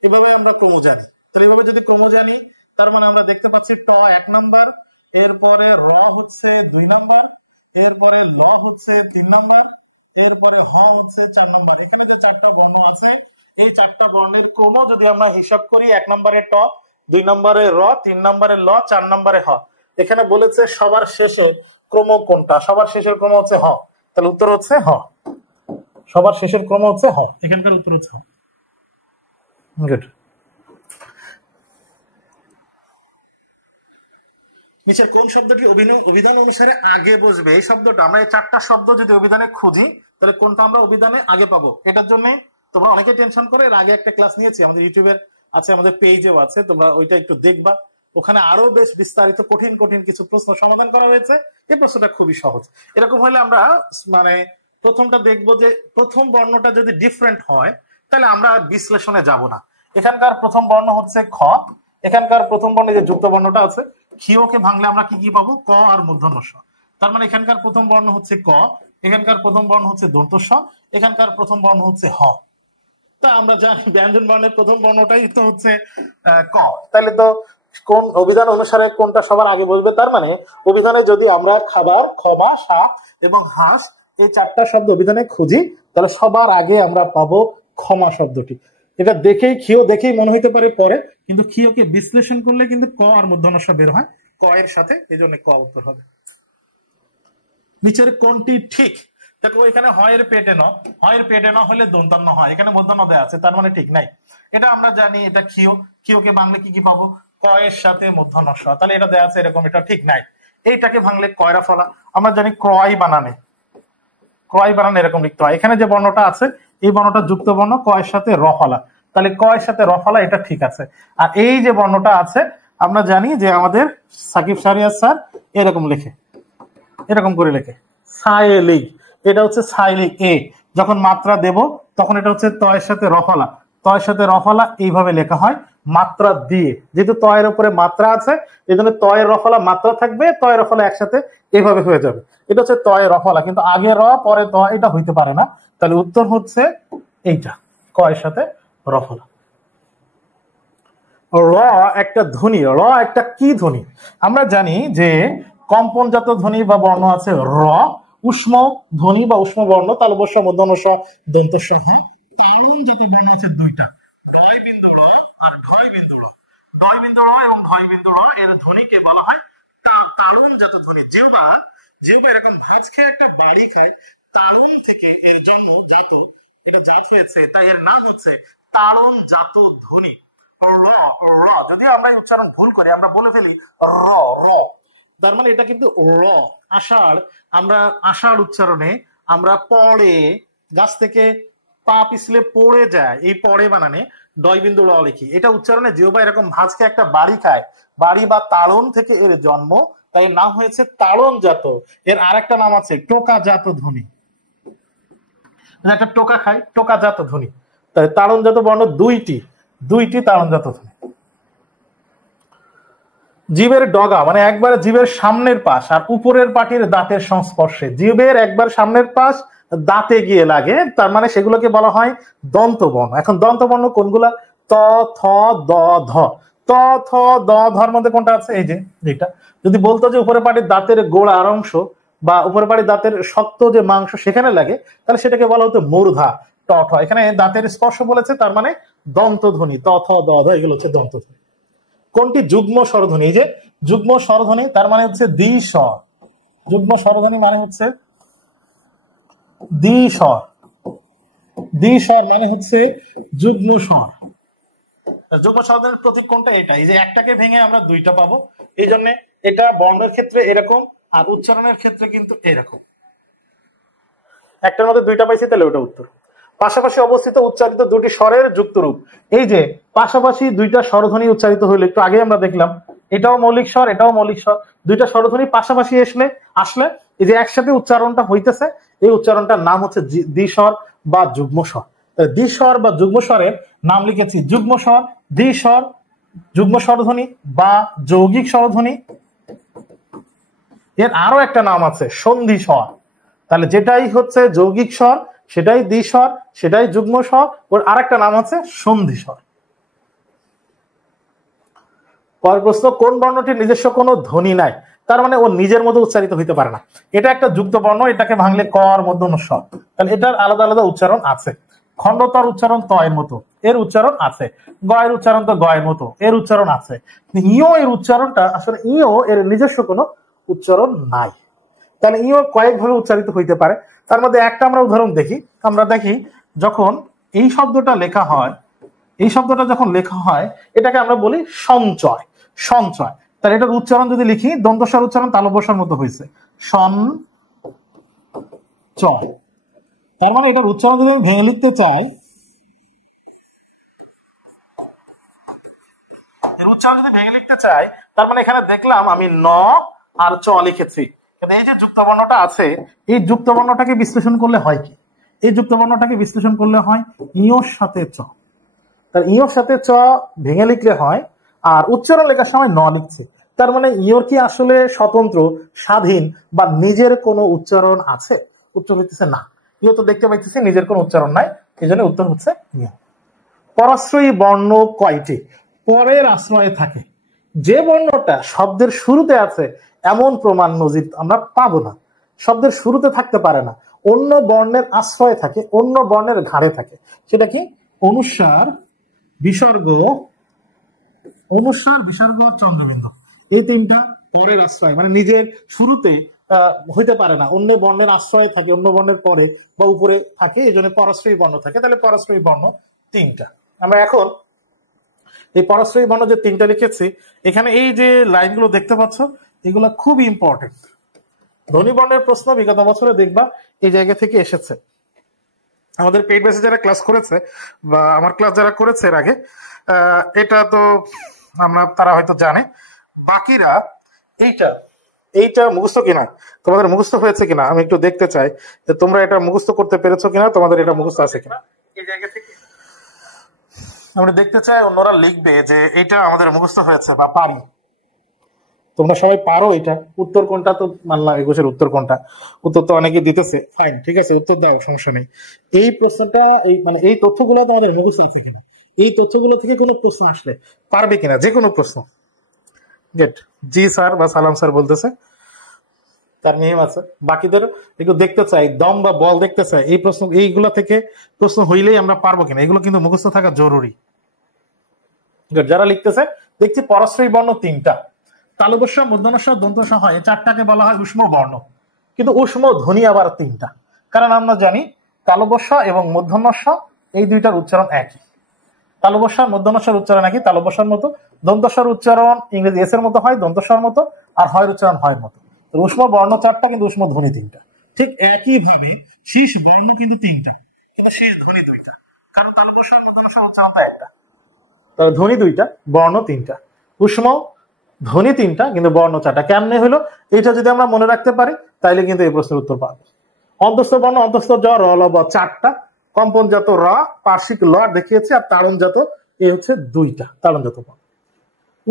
এভাবে আমরা ক্রম জানি। তাহলে এভাবে যদি ক্রম জানি তার মানে আমরা দেখতে পাচ্ছি ট এক নাম্বার, এরপরে র হচ্ছে 2 নাম্বার, এরপরে ল হচ্ছে 3 নাম্বার, এরপরে হ হচ্ছে 4 নাম্বার। এখানে যে চারটা বর্ণ আছে এই চারটা বর্ণের ক্রম যদি আমরা হিসাব করি, 1 নম্বরে ট, 2 নম্বরে র, 3 নম্বরে ল, 4 নম্বরে হ। এখানে বলেছে সবার শেষে ক্রম কোনটা, সবার শেষের ক্রম হচ্ছে হ, তাহলে উত্তর হচ্ছে হ। সবার শেষের ক্রম হচ্ছে হ, এখানকার উত্তর হচ্ছে হ। গুড। নিচের কোন শব্দটি অভিধান অনুসারে আগে বসবে? এই শব্দটা আমরা এই চারটা শব্দ যদি অভিধানে খুঁজি তাহলে কোনটা আমরা অভিধানে আগে পাবো? এটার জন্য তোমরা অনেকে টেনশন করে, এর আগে একটা ক্লাস নিয়েছি আমাদের ইউটিউবের আছে, আমাদের পেজেও আছে, তোমরা ওইটা একটু দেখবা। ওখানে আরো বেশ বিস্তারিত কঠিন কঠিন কিছু প্রশ্ন সমাধান করা হয়েছে। এই প্রশ্নটা খুবই সহজ। এরকম হলে আমরা মানে প্রথমটা দেখবো যে প্রথম বর্ণটা যদি ডিফারেন্ট হয় তাহলে আমরা বিশ্লেষণে যাব না। এখানকার প্রথম বর্ণ হচ্ছে খ, এখানকার প্রথম বর্ণে যে যুক্ত বর্ণটা আছে ক্ষীয়কে ভাঙলে আমরা কি কি পাবো? ক আর মূর্ধন্য ষ। তার মানে এখানকার প্রথম বর্ণ হচ্ছে ক, এখানকার প্রথম বর্ণ হচ্ছে দন্ত স, এখানকার প্রথম বর্ণ হচ্ছে হ। তা আমরা জানি ব্যঞ্জন বর্ণের প্রথম বর্ণটাই তো হচ্ছে ক। তাহলে তো কোন অভিধান অনুসারে কোনটা সবার আগে বসবে? তার মানে অভিধানে যদি আমরা খাবার, ক্ষমা, শাক এবং হাঁস এই চারটা শব্দ অভিধানে খুঁজি তাহলে সবার আগে আমরা পাবো ক্ষমা শব্দটি। এটা দেখেই ক্ষীয় দেখেই মনে হইতে পারে পরে, কিন্তু ক্ষীয়কে বিশ্লেষণ করলে কিন্তু ক আর মূর্ধন্য ষ বের হয় ক এর সাথে, এই জন্য ক উত্তর হবে। নিচের কোনটি ঠিক? দেখো এখানে হয়ের পেটে ন, হয়ের পেটে ন হলে দন্তান্ন হয়, এখানে মূর্ধন্য দেয়া আছে, তার মানে ঠিক নাই। এটা আমরা জানি এটা ক্ষীয়, ক্ষীয়কে ভাঙলে কি কি পাবো? ক এর সাথে মূর্ধন্য ষ, তাহলে এটা দেয়া আছে এরকম, এটা ঠিক নাই। এইটাকে ভাঙলে কয়রা ফলা, আমরা জানি ক্রয় বানানে, ক্রয় বানানে এরকম লিখতে হয়। এখানে যে বর্ণটা আছে এই বর্ণটা যুক্ত বর্ণ, ক এর সাথে র ফলা, তাহলে ক এর সাথে র ফলা, এটা ঠিক আছে। আর এই যে বর্ণটা আছে আমরা জানি যে আমাদের সাকিব শাহরিয়ার স্যার এরকম লেখে, এরকম করে লেখে সাইলিক, এটা হচ্ছে সাইলিক এ। যখন মাত্রা দেব তখন এটা হচ্ছে ত এর সাথে রফলা, ত এর সাথে রফলা এইভাবে লেখা হয় মাত্রা দিয়ে, যেহেতু ত এর উপরে মাত্রা আছে এই জন্য ত এর রফলা মাত্রা থাকবে, ত এর রফলা একসাথে এইভাবে হয়ে যাবে। এটা হচ্ছে ত এর রফলা, কিন্তু আগে র পরে ত, এটা হইতে পারে না। তাহলে উত্তর হচ্ছে এইটা, ক এর সাথে রফলা। র একটা ধ্বনি, র একটা কি ধ্বনি? আমরা জানি যে কম্পনজাত ধ্বনি বা বর্ণ আছে র, উষ্ম ধ্বনি বা উষ্ম বর্ণ তালবস্য, মূর্ধন্য ষ, দন্ত স, হ্যাঁ। তালুনজাত বর্ণ আছে দুইটা, ডয় বিন্দু র আর ঢয় বিন্দু র। ডয় বিন্দু র এবং ঢয় বিন্দু র এর ধ্বনিকে বলা হয় তালুনজাত ধ্বনি। জিহ্বা এরকম ভাঁজ খেয়ে একটা বাড়ি খায়, তালুন থেকে এর জন্ম, জাত, এটা জাত হয়েছে, তাই এর নাম হচ্ছে তালুনজাত ধ্বনি। র, র যদিও আমরা উচ্চারণ ভুল করি, আমরা বলে ফেলি র র, তার মানে এটা কিন্তু র। আষাঢ়, আমরা আষাঢ় উচ্চারণে আমরা পড়ে, গাছ থেকে পা পিছলে পড়ে যায়, এই পড়ে বানানে ডয় বিন্দু ল লিখি। এটা উচ্চারণে জিহ্বা এরকম ভাঁজকে একটা বাড়ি খায়, বাড়ি বা তাড়ন থেকে এর জন্ম, তাই এর নাম হয়েছে তাড়নজাত। এর আরেকটা নাম আছে টোকাজাত ধ্বনি। একটা টোকা খায়, টোকাজাত ধ্বনি। তাই তাড়নজাত বর্ণ দুইটি তাড়নজাত ধ্বনি। জীবের ডগা মানে একবারে জীবের সামনের পাশ আর উপরের পাটির দাঁতের সংস্পর্শে, জীবের একবার সামনের পাশ দাঁতে গিয়ে লাগে, তার মানে সেগুলোকে বলা হয় দন্তবর্ণ। এখন দন্তবর্ণ কোনগুলা? ত, থ, দ, ধ। ত, থ, দ, ধর মধ্যে কোনটা আছে? এই যে যেটা। যদি বলতো যে উপরের পাটির দাঁতের গোড়ার অংশ বা উপরের পাটির দাঁতের শক্ত যে মাংস সেখানে লাগে, তাহলে সেটাকে বলা হতো মূর্ধা, ট, ঠ। এখানে দাঁতের স্পর্শ বলেছে, তার মানে দন্তধ্বনি, ত, থ, দ, ধ, এগুলো হচ্ছে দন্তধ্বনি। কোনটি যুগ্ম স্বরধ্বনি? এই যে যুগ্ম স্বরধ্বনি, তার মানে হচ্ছে দ্বিস্বর। যুগ্ম স্বরধ্বনি মানে হচ্ছে দ্বিস্বর। দ্বিস্বর মানে হচ্ছে যুগ্ম স্বর। যুগ্ম স্বরধ্বনির প্রতীক কোনটা? এটা। এই যে একটাকে ভেঙে আমরা দুইটা পাবো, এই জন্য এটা বর্ণের ক্ষেত্রে এরকম আর উচ্চারণের ক্ষেত্রে কিন্তু এরকম। একটার মধ্যে দুইটা পাইছি, তাহলে ওটা উত্তর। পাশাপাশি অবস্থিত উচ্চারিত দুটি স্বরের যুক্ত রূপ। এই যে পাশাপাশি দুইটা স্বরধ্বনি উচ্চারিত হইলে, একটু আগে আমরা দেখলাম এটাও মৌলিক স্বর, এটাও মৌলিক স্বর, দুইটা স্বরধ্বনি পাশাপাশি আসলে এই যে একসাথে উচ্চারণটা হইতেছে, এই উচ্চারণটার নাম হচ্ছে দ্বিস্বর বা যুগ্ম স্বর। দ্বিস্বর বা যুগ্ম স্বরের নাম লিখেছি যুগ্ম স্বর, দ্বিস্বর, যুগ্ম স্বরধ্বনি বা যৌগিক স্বরধ্বনি। এর আরো একটা নাম আছে সন্ধি স্বর। তাহলে যেটাই হচ্ছে যৌগিক স্বর সেটাই দ্বিস্বর, সেটাই যুগ্ম স্বর, ওর আরেকটা নাম আছে সন্ধি স্বর। পরের প্রশ্ন, কোন বর্ণটির নিজস্ব কোনো ধ্বনি নাই? তার মানে ও নিজের মতো উচ্চারিত হইতে পারে না। এটা একটা যুক্ত বর্ণ, এটাকে ভাঙলে কর মধ্যম স্ব, তাহলে এটার আলাদা আলাদা উচ্চারণ আছে। খণ্ডতর উচ্চারণ ত এর মতো, এর উচ্চারণ আছে। গ এর উচ্চারণ তো গ এর মতো, এর উচ্চারণ আছে। ইও এর উচ্চারণটা আসলে ইও এর নিজস্ব কোনো উচ্চারণ নাই। তাহলে ইও কয়েকভাবে উচ্চারিত হইতে পারে। তার মধ্যে একটা আমরা উদাহরণ দেখি। আমরা দেখি যখন এই শব্দটা লেখা হয়, এই শব্দটা যখন লেখা হয় এটাকে আমরা বলি সঞ্চয়। সঞ্চয়। তাহলে এটার উচ্চারণ যদি লিখি, দন্তস্বর উচ্চারণ তালব্যস্বর মতো হয়েছে, সঞ্চয়। তার মানে এটার উচ্চারণ যদি আমি ভেঙে লিখতে চাই, উচ্চারণ যদি ভেঙে লিখতে চাই, তার মানে এখানে দেখলাম আমি ন আর চ লিখেছি, কিন্তু এই যে যুক্ত বর্ণটা আছে, এই যুক্ত বর্ণটাকে বিশ্লেষণ করলে হয় কি? এই যুক্ত বর্ণটাকে বিশ্লেষণ করলে হয় ইয়োর সাথে চ। তার ইয়োর সাথে চ ভেঙে লিখলে হয়, আর উচ্চারণ লেখার সময় ন লিখছে। তার মানে ইয়োর কি আসলে স্বতন্ত্র, স্বাধীন বা নিজের কোনো উচ্চারণ আছে? উত্তর হইতেছে না। ইয়ো তো দেখতে পাইতেছি নিজের কোনো উচ্চারণ নাই, এই জন্য উত্তর হচ্ছে ইয়ো। পরাশ্রয়ী বর্ণ কয়টি? পরের আশ্রয়ে থাকে। যে বর্ণটা শব্দের শুরুতে আছে এমন প্রমাণ নজির আমরা পাবো না। শব্দের শুরুতে থাকতে পারে না, অন্য বর্ণের আশ্রয়ে থাকে, অন্য বর্ণের ঘাড়ে থাকে। সেটা কি? অনুস্বার, বিসর্গ, অনুস্বার, বিসর্গ, চন্দ্রবিন্দু। এই তিনটা পরের আশ্রয়, মানে নিজের শুরুতে হইতে পারে না, অন্য বর্ণের আশ্রয়ে থাকে, অন্য বর্ণের পরে বা উপরে থাকে, এই জন্য পরাশ্রয়ী বর্ণ থাকে। তাহলে পরাশ্রয়ী বর্ণ তিনটা। আমরা এখন এই পরাশ্রয়ী বর্ণ যে তিনটা লিখেছি, এখানে এই যে লাইনগুলো দেখতে পাচ্ছ, এগুলো খুব ইম্পর্টেন্ট। ধ্বনি বর্ণের প্রশ্ন বিগত বছরে দেখবা এই জায়গা থেকে এসেছে। আমাদের পেইড বেসে যারা ক্লাস করেছে বা আমার ক্লাস যারা করেছে এর আগে, এটা তো তারা হয়তো জানে। বাকিরা এইটা মুখস্থ কিনা, তোমাদের মুখস্থ হয়েছে কিনা আমি একটু দেখতে চাই যে তোমরা এটা মুখস্থ করতে পেরেছো কিনা, তোমাদের এটা মুখস্থ আছে কিনা। এই জায়গা থেকে আমরা দেখতে চাই অন্যরা লিখবে যে এটা আমাদের মুখস্থ হয়েছে বা পারি। তোমরা সবাই পারো এটা। উত্তর কোনটা তো মানলাম, 21-এর উত্তর কোনটা, উত্তর তো অনেকে দিতেছে, ফাইন, ঠিক আছে, উত্তর দাও, সমস্যা নেই। এই প্রশ্নটা এই তথ্যগুলো তোমাদের মুখস্থ আছে কিনা, এই তথ্যগুলো থেকে কোনো প্রশ্ন আসলে পারবে কিনা, যে কোনো প্রশ্ন। গেট জি স্যার বা সালাম স্যার বলতেছে, তার নিয়ম আছে। বাকিদের একটু দেখতে চাই, দম বা বল দেখতে চাই, এই প্রশ্ন, এইগুলা থেকে প্রশ্ন হইলেই আমরা পারবো কিনা, এগুলো কিন্তু মুখস্থ থাকা জরুরি। যারা লিখতেছে দেখছি পরাশ্রয়ী বর্ণ তিনটা, তালব্য, মূর্ধন্য, দন্তস্ব হয়, এই চারটাকে বলা হয় উষ্ম বর্ণ। কিন্তু উষ্ম ধ্বনি আবার তিনটা, কারণ আমরা জানি তালব্য এবং মূর্ধন্য এই দুইটার উচ্চারণ একই। তালব্য মূর্ধন্য উচ্চারণ একই, তালব্যর মতো। দন্তস্বর উচ্চারণ ইংরেজি এস এর মতো হয়, দন্তস্বর মতো, আর হয় উচ্চারণ হয় মতো। উষ্ম বর্ণ চারটা, কিন্তু উষ্ম ধ্বনি তিনটা। ঠিক একইভাবে শীষ বর্ণ কিন্তু তিনটা, শেষ ধ্বনি দুইটা, কারণ তালব্য স্বর মূর্ধন্য স্বর উচ্চারণটা একটা। তাহলে ধ্বনি দুইটা, বর্ণ তিনটা, উষ্ম ধ্বনি তিনটা কিন্তু বর্ণ চারটা। কেমনে হলো এটা যদি আমরা মনে রাখতে পারি তাইলে কিন্তু এই প্রশ্নের উত্তর পাবো। অন্তস্থ বর্ণ অন্তস্থ জ র ল ব চারটা, কম্পনজাত র, পার্শ্বিক ল দেখিয়েছি, আর তাড়নজাত এই হচ্ছে দুইটা তাড়নজাত বর্ণ।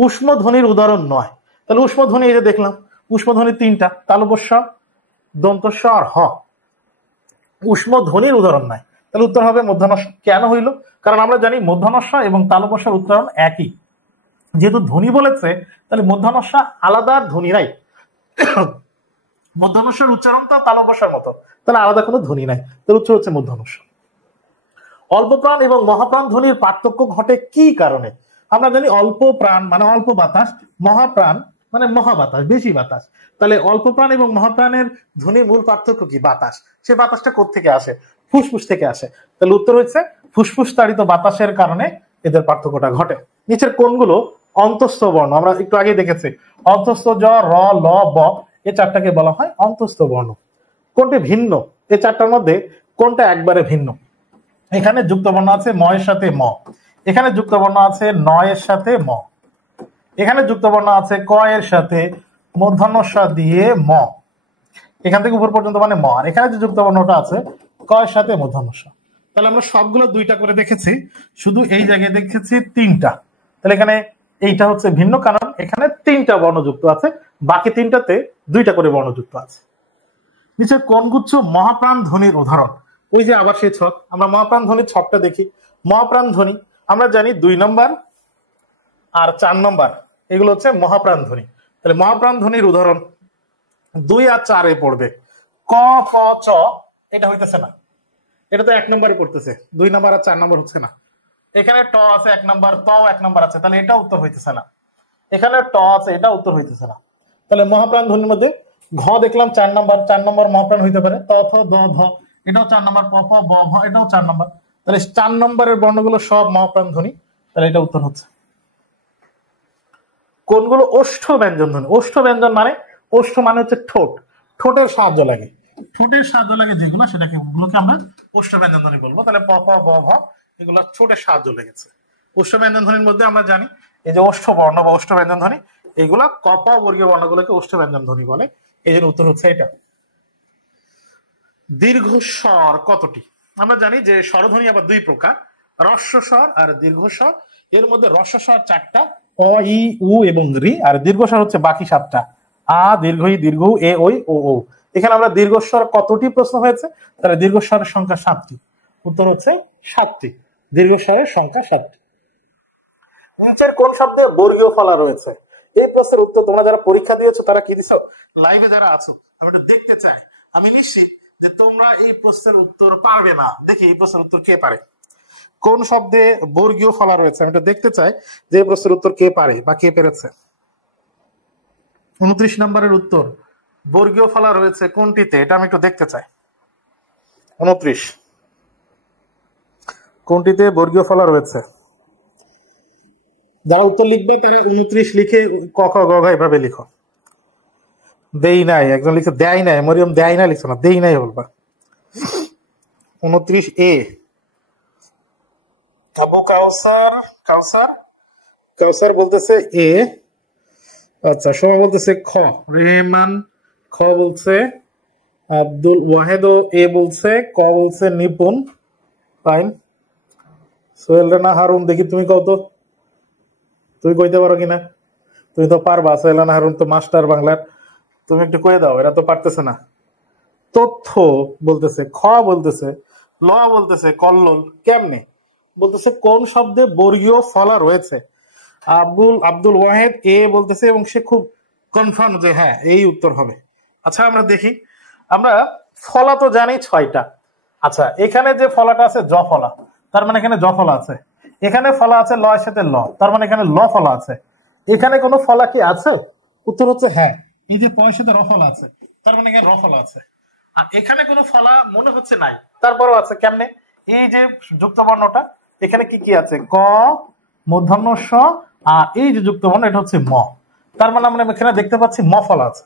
উষ্ম ধ্বনির উদাহরণ নয়, তাহলে উষ্ম ধ্বনি এই যে দেখলাম, উষ্ম ধ্বনি তিনটা, তালব্য স, দন্ত স আর হ। উষ্ম ধ্বনির উদাহরণ নাই, তাহলে উত্তর হবে মূর্ধন্য ষ। কেন হইল? কারণ আমরা জানি মূর্ধন্য ষ এবং তালব্য ষর উচ্চারণ একই। যেহেতু ধ্বনি বলেছে তাহলে মূর্ধন্য ষ আলাদা ধ্বনি নাই, মূর্ধন্য ষর উচ্চারণ তো তালব্য ষর মতো, তাহলে আলাদা কোনো ধ্বনি নাই, তাহলে উচ্চারণ হচ্ছে মূর্ধন্য ষ। অল্প প্রাণ এবং মহাপ্রাণ ধ্বনির পার্থক্য ঘটে কি কারণে? আমরা জানি অল্প প্রাণ মানে অল্প বাতাস, মহাপ্রাণ মানে মহাবাতাস, বেশি বাতাস। তাহলে অল্প প্রাণ এবং মহাপ্রাণের ধ্বনির মূল পার্থক্য কি? বাতাস। সে বাতাসটা কোত্থেকে আসে? ফুসফুস থেকে আসে। তাহলে উত্তর হচ্ছে ফুসফুস তাড়িত বাতাসের কারণে এদের পার্থক্যটা ঘটে। নিচের কোনগুলো অন্তস্থ বর্ণ? আমরা একটু আগে দেখেছি অন্তস্থ জ র ল ব, এই চারটাকে বলা হয় অন্তস্থ বর্ণ। কোনটি ভিন্ন? এই চারটার মধ্যে কোনটা একবারে ভিন্ন? এখানে যুক্ত বর্ণ আছে ম এর সাথে ম, এখানে যুক্ত বর্ণ আছে ন এর সাথে ম, এখানে যুক্ত বর্ণ আছে ক এর সাথে মূর্ধন্য ষ দিয়ে ম, এখান থেকে উপর পর্যন্ত মানে ম, আর এখানে যে যুক্ত বর্ণটা আছে ক এর সাথে মূর্ধন্য ষ। তাহলে আমরা সবগুলো দুইটা করে দেখেছি, শুধু এই জায়গায় দেখেছি তিনটা। তাহলে এখানে এইটা হচ্ছে ভিন্ন, কারণ এখানে তিনটা বর্ণ যুক্ত আছে, বাকি তিনটাতে দুইটা করে বর্ণ যুক্ত আছে। নিচে কোন গুচ্ছ মহাপ্রাণ ধ্বনির উদাহরণ? ওই যে আবার সেই ছক, আমরা মহাপ্রাণ ধ্বনির ছকটা দেখি। মহাপ্রাণ ধ্বনি আমরা জানি 2 নম্বর আর 4 নম্বর, এগুলো হচ্ছে মহাপ্রাণ ধ্বনি। তাহলে মহাপ্রাণ ধ্বনির উদাহরণ 2 আর 4 এ পড়বে। ক ক চ এটা হইতেছে না, এটা তো 1 নম্বরে পড়তেছে, 2 নম্বর আর 4 নম্বর হচ্ছে না। এখানে ট আছে 1 নম্বর, ত 1 নম্বর আছে, তাহলে এটা উত্তর হইতেছে না। এখানে ট আছে, এটা উত্তর হইতেছে না। তাহলে মহাপ্রাণ ধ্বনির মধ্যে ঘ দেখলাম 4 নম্বর, 4 নম্বর মহাপ্রাণ হইতে পারে। ত থ দ ধ এটাও 4 নম্বর, প ফ ব ভ এটাও 4 নম্বর। তাহলে 4 নম্বরের বর্ণগুলো সব মহাপ্রাণ ধ্বনি, তাহলে এটা উত্তর হচ্ছে। কোনগুলো ওষ্ঠ ব্যঞ্জন ধ্বনি? ওষ্ঠ ব্যঞ্জন মানে, ওষ্ঠ মানে হচ্ছে ঠোঁট, ঠোঁটের সাহায্য লাগে, ঠোঁটের সাহায্য লাগে যেগুলো সেটাকে ওগুলোকে আমরা ওষ্ঠ ব্যঞ্জন ধ্বনি বলবো। তাহলে প ফ ব ভ এগুলো ঠোঁটের সাহায্য লেগেছে। ওষ্ঠ ব্যঞ্জন ধ্বনির মধ্যে আমরা জানি এই যে ওষ্ঠ বর্ণ বা ওষ্ঠ ব্যঞ্জন ধ্বনি, এগুলা কপা বর্গীয় বর্ণগুলোকে ওষ্ঠ ব্যঞ্জন ধ্বনি বলে, এই জন্য উত্তর হচ্ছে এটা। দীর্ঘস্বর কতটি? আমরা জানি যে স্বরধ্বনি আবার 2 প্রকার, হ্রস্ব স্বর আর দীর্ঘস্বর। এর মধ্যে হ্রস্ব স্বর 4টা, অ ই উ এবং ঋ, আর দীর্ঘস্বর হচ্ছে বাকি 7টা, আ দীর্ঘ ই দীর্ঘ উ এ ওই ও ও। এখানে আমরা দীর্ঘস্বর কতটি প্রশ্ন হয়েছে, তাহলে দীর্ঘস্বরের সংখ্যা 7টি, উত্তর হচ্ছে 7টি, দীর্ঘস্বরের সংখ্যা 7টি। নিচের কোন শব্দে বর্গীয় ফলা রয়েছে? এই প্রশ্নের উত্তর তোমরা যারা পরীক্ষা দিয়েছো তারা কি দিছো, লাইভে যারা আছো আমি এটা দেখতে চাই। আমি নিশ্চিত যে তোমরা এই প্রশ্নের উত্তর পারবে না। দেখি এই প্রশ্নের উত্তর কে পারে, কোন শব্দে বর্গীয় ফলা রয়েছে, আমি এটা দেখতে চাই যে এই প্রশ্নের উত্তর কে পারে বা কে পেরেছে। 29 নম্বরের উত্তর বর্গীয় ফলা রয়েছে কোনটিতে, এটা আমি একটু দেখতে চাই। 29 কোনটিতে বর্গীয় ফলা রয়েছে? যারা উত্তর লিখবে তারা 29 লিখে ক খ গ ঘ এভাবে লিখো। দেই নাই, একজন লিখে দেয় নাই, মরিয়ম দেয় না লিখছো না, দেই নাই বলবা। 29 এ আবু কাউসার, কাউসার কাউসার বলতেছে এ, আচ্ছা শোভা বলতেছে খ, রেহমান খ বলছে, আব্দুল ওয়াহেদ এ বলছে, ক বলছে নিপুণ, ফাইন। সোহেল রানা হারুন দেখি তুমি কত, তুমি কইতে পারো কিনা? তুমি তো পারবা, সোহেল রানা হারুন তো মাস্টার বাংলার, তুমি একটু কয়ে দাও, এরা তো পারতেছে না। তথ্য বলতেছে, খ বলতেছে, ল বলতেছে কল্লোল, কেমনে বলতেছে কোন শব্দে বর্গীয় ফলা রয়েছে? আব্দুল ওয়াহেদ এ বলতেছে এবং সে খুব কনফার্ম যে হ্যাঁ এই উত্তর হবে। আচ্ছা আমরা দেখি, আমরা ফলা তো জানি 6টা। আচ্ছা এখানে যে ফলাটা আছে জ ফলা, তার মানে এখানে জ ফলা আছে। এখানে ফলা আছে ল এর সাথে ল, তার মানে এখানে ল ফলা আছে। এখানে কোনো ফলা কি আছে? উত্তর হচ্ছে হ্যাঁ, এই যে প এর সাথে র ফলা আছে, তার মানে এখানে র ফলা আছে। আর এখানে কোনো ফলা মনে হচ্ছে নাই, তারপরও আছে। কেমনে? এই যে যুক্ত বর্ণটা, এখানে কি কি আছে? ক, মূর্ধন্য ষ, আর এই যে যুক্ত বর্ণ এটা হচ্ছে ম, তার মানে আমরা এখানে দেখতে পাচ্ছি ম ফলা আছে।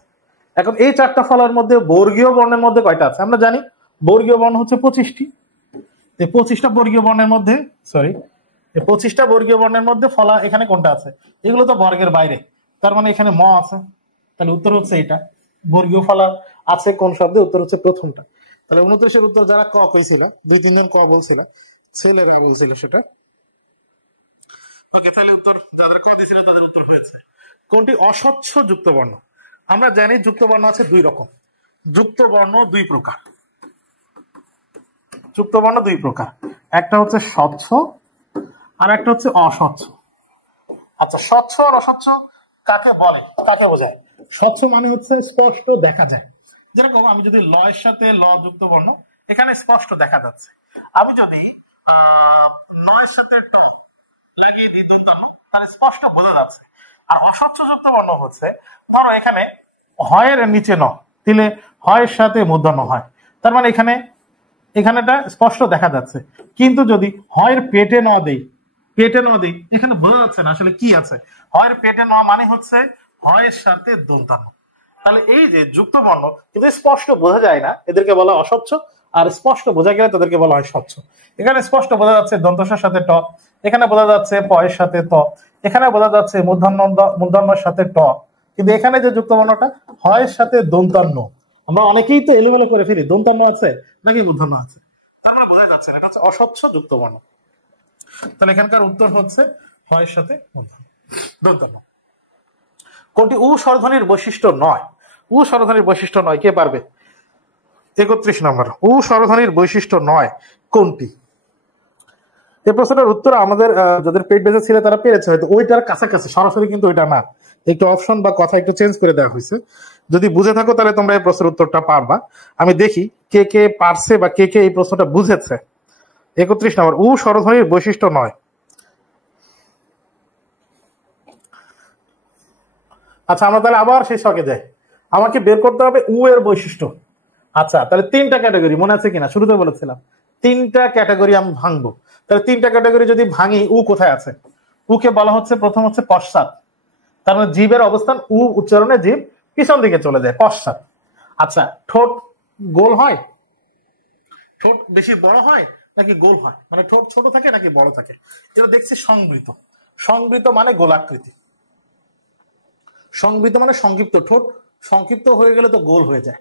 এখন এই চারটা ফলার মধ্যে বর্গীয় বর্ণের মধ্যে কয়টা আছে আমরা জানি, বর্গীয় বর্ণ হচ্ছে 25টি। এই 25টা বর্গীয় বর্ণের মধ্যে এই 25টা বর্গীয় বর্ণের মধ্যে ফলা এখানে কোনটা আছে? এগুলো তো বর্গের বাইরে, তার মানে এখানে ম আছে, তাহলে উত্তর হচ্ছে এটা। বর্গীয় ফলা আছে কোন শব্দে? উত্তর হচ্ছে প্রথমটা। তাহলে 29-এর উত্তর যারা ক কইছিল, 2-3 জন ক বলছিল, ছেলেরা বলছিল সেটা। ওকে, তাহলে উত্তর যাদের ক দিয়েছিল তাদের উত্তর হয়েছে। কোনটি অস্বচ্ছ যুক্ত বর্ণ? আমরা জানি যুক্ত বর্ণ আছে দুই রকম, যুক্ত বর্ণ দুই প্রকার, যুক্ত বর্ণ দুই প্রকার, একটা হচ্ছে স্বচ্ছ আর একটা হচ্ছে অস্বচ্ছ। আচ্ছা, স্বচ্ছ আর অস্বচ্ছ কাকে বলে, কাকে বোঝায়? স্বচ্ছ মানে হচ্ছে স্পষ্ট দেখা যায়, যেরকম আমি যদি ল এর সাথে ল যুক্ত বর্ণ, এখানে স্পষ্ট দেখা যাচ্ছে। আমি যদি ল এর সাথে ট লাগিয়ে দিই তাহলে স্পষ্ট বোঝা যাচ্ছে। আর অস্বচ্ছ যুক্ত বর্ণ হচ্ছে, ধরো এখানে হয়ের নিচে ন দিলে হয়ের সাথে মূর্ধন্য হয়, তার মানে এখানেটা স্পষ্ট দেখা যাচ্ছে। কিন্তু যদি হয়ের পেটে ন দেই, এখানে বোঝা যাচ্ছে না আসলে কি আছে। হয়ের পেটে ন মানে হচ্ছে হয়ের সাথে দন্তান্ন। তাহলে এই যে যুক্ত বর্ণ কিন্তু স্পষ্ট বোঝা যায় না, এদেরকে বলা অস্বচ্ছ, আর স্পষ্ট বোঝা গেলে তাদেরকে বলা হয় স্বচ্ছ। এখানে স্পষ্ট বোঝা যাচ্ছে দন্তসের সাথে ট, এখানে বোঝা যাচ্ছে প এর সাথে ত, এখানে বোঝা যাচ্ছে মূর্ধন্যের সাথে ট, কিন্তু এখানে যে যুক্ত বর্ণটা হয়ের সাথে দন্তান্ন, আমরা অনেকেই তো এলোমেলো করে ফেলি, দন্তান্ন আছে নাকি মূর্ধন্য আছে, তার মানে বোঝা যাচ্ছে না, এটা হচ্ছে অস্বচ্ছ যুক্ত বর্ণ। তাহলে এখানকার উত্তর হচ্ছে হয়ের সাথে মূর্ধন্য, দন্তান্ন। কোনটি উ স্বরধ্বনির বৈশিষ্ট্য নয়? উ স্বরধ্বনির বৈশিষ্ট্য নয়, কে পারবে? 31 নম্বর, উ স্বরধ্বনির বৈশিষ্ট্য নয় কোনটি? এই প্রশ্নটার উত্তর আমাদের যাদের পেট বেঁচে ছিল তারা পেরেছে হয়তো, ওইটার কাছাকাছি, সরাসরি কিন্তু ওইটা না, একটু অপশন বা কথা একটু চেঞ্জ করে দেওয়া হয়েছে। যদি বুঝে থাকো তাহলে তোমরা এই প্রশ্নের উত্তরটা পারবা। আমি দেখি কে কে পারছে বা কে কে এই প্রশ্নটা বুঝেছে। 31 নম্বর, উ স্বরধ্বনির বৈশিষ্ট্য নয়। আচ্ছা, আমরা তাহলে আবার সেই ছকে যাই, আমাকে বের করতে হবে উ এর বৈশিষ্ট্য। আচ্ছা, তাহলে 3টা ক্যাটাগরি মনে আছে কিনা? শুরুতে বলেছিলাম 3টা ক্যাটাগরি আমি ভাঙবো। তাহলে 3টা ক্যাটাগরি যদি ভাঙি, উ কোথায় আছে? উকে বলা হচ্ছে প্রথম হচ্ছে পশ্চাৎ, তার মানে জীবের অবস্থান উ উচ্চারণে জীব পিছন দিকে চলে যায়, পশ্চাৎ। আচ্ছা, ঠোঁট গোল হয়, ঠোঁট বেশি বড় হয় নাকি গোল হয়, মানে ঠোঁট ছোট থাকে নাকি বড় থাকে? এটা দেখছি সংবৃত, সংবৃত মানে গোলাকৃতি, সংবৃত মানে সংক্ষিপ্ত, ঠোঁট সংক্ষিপ্ত হয়ে গেলে তো গোল হয়ে যায়,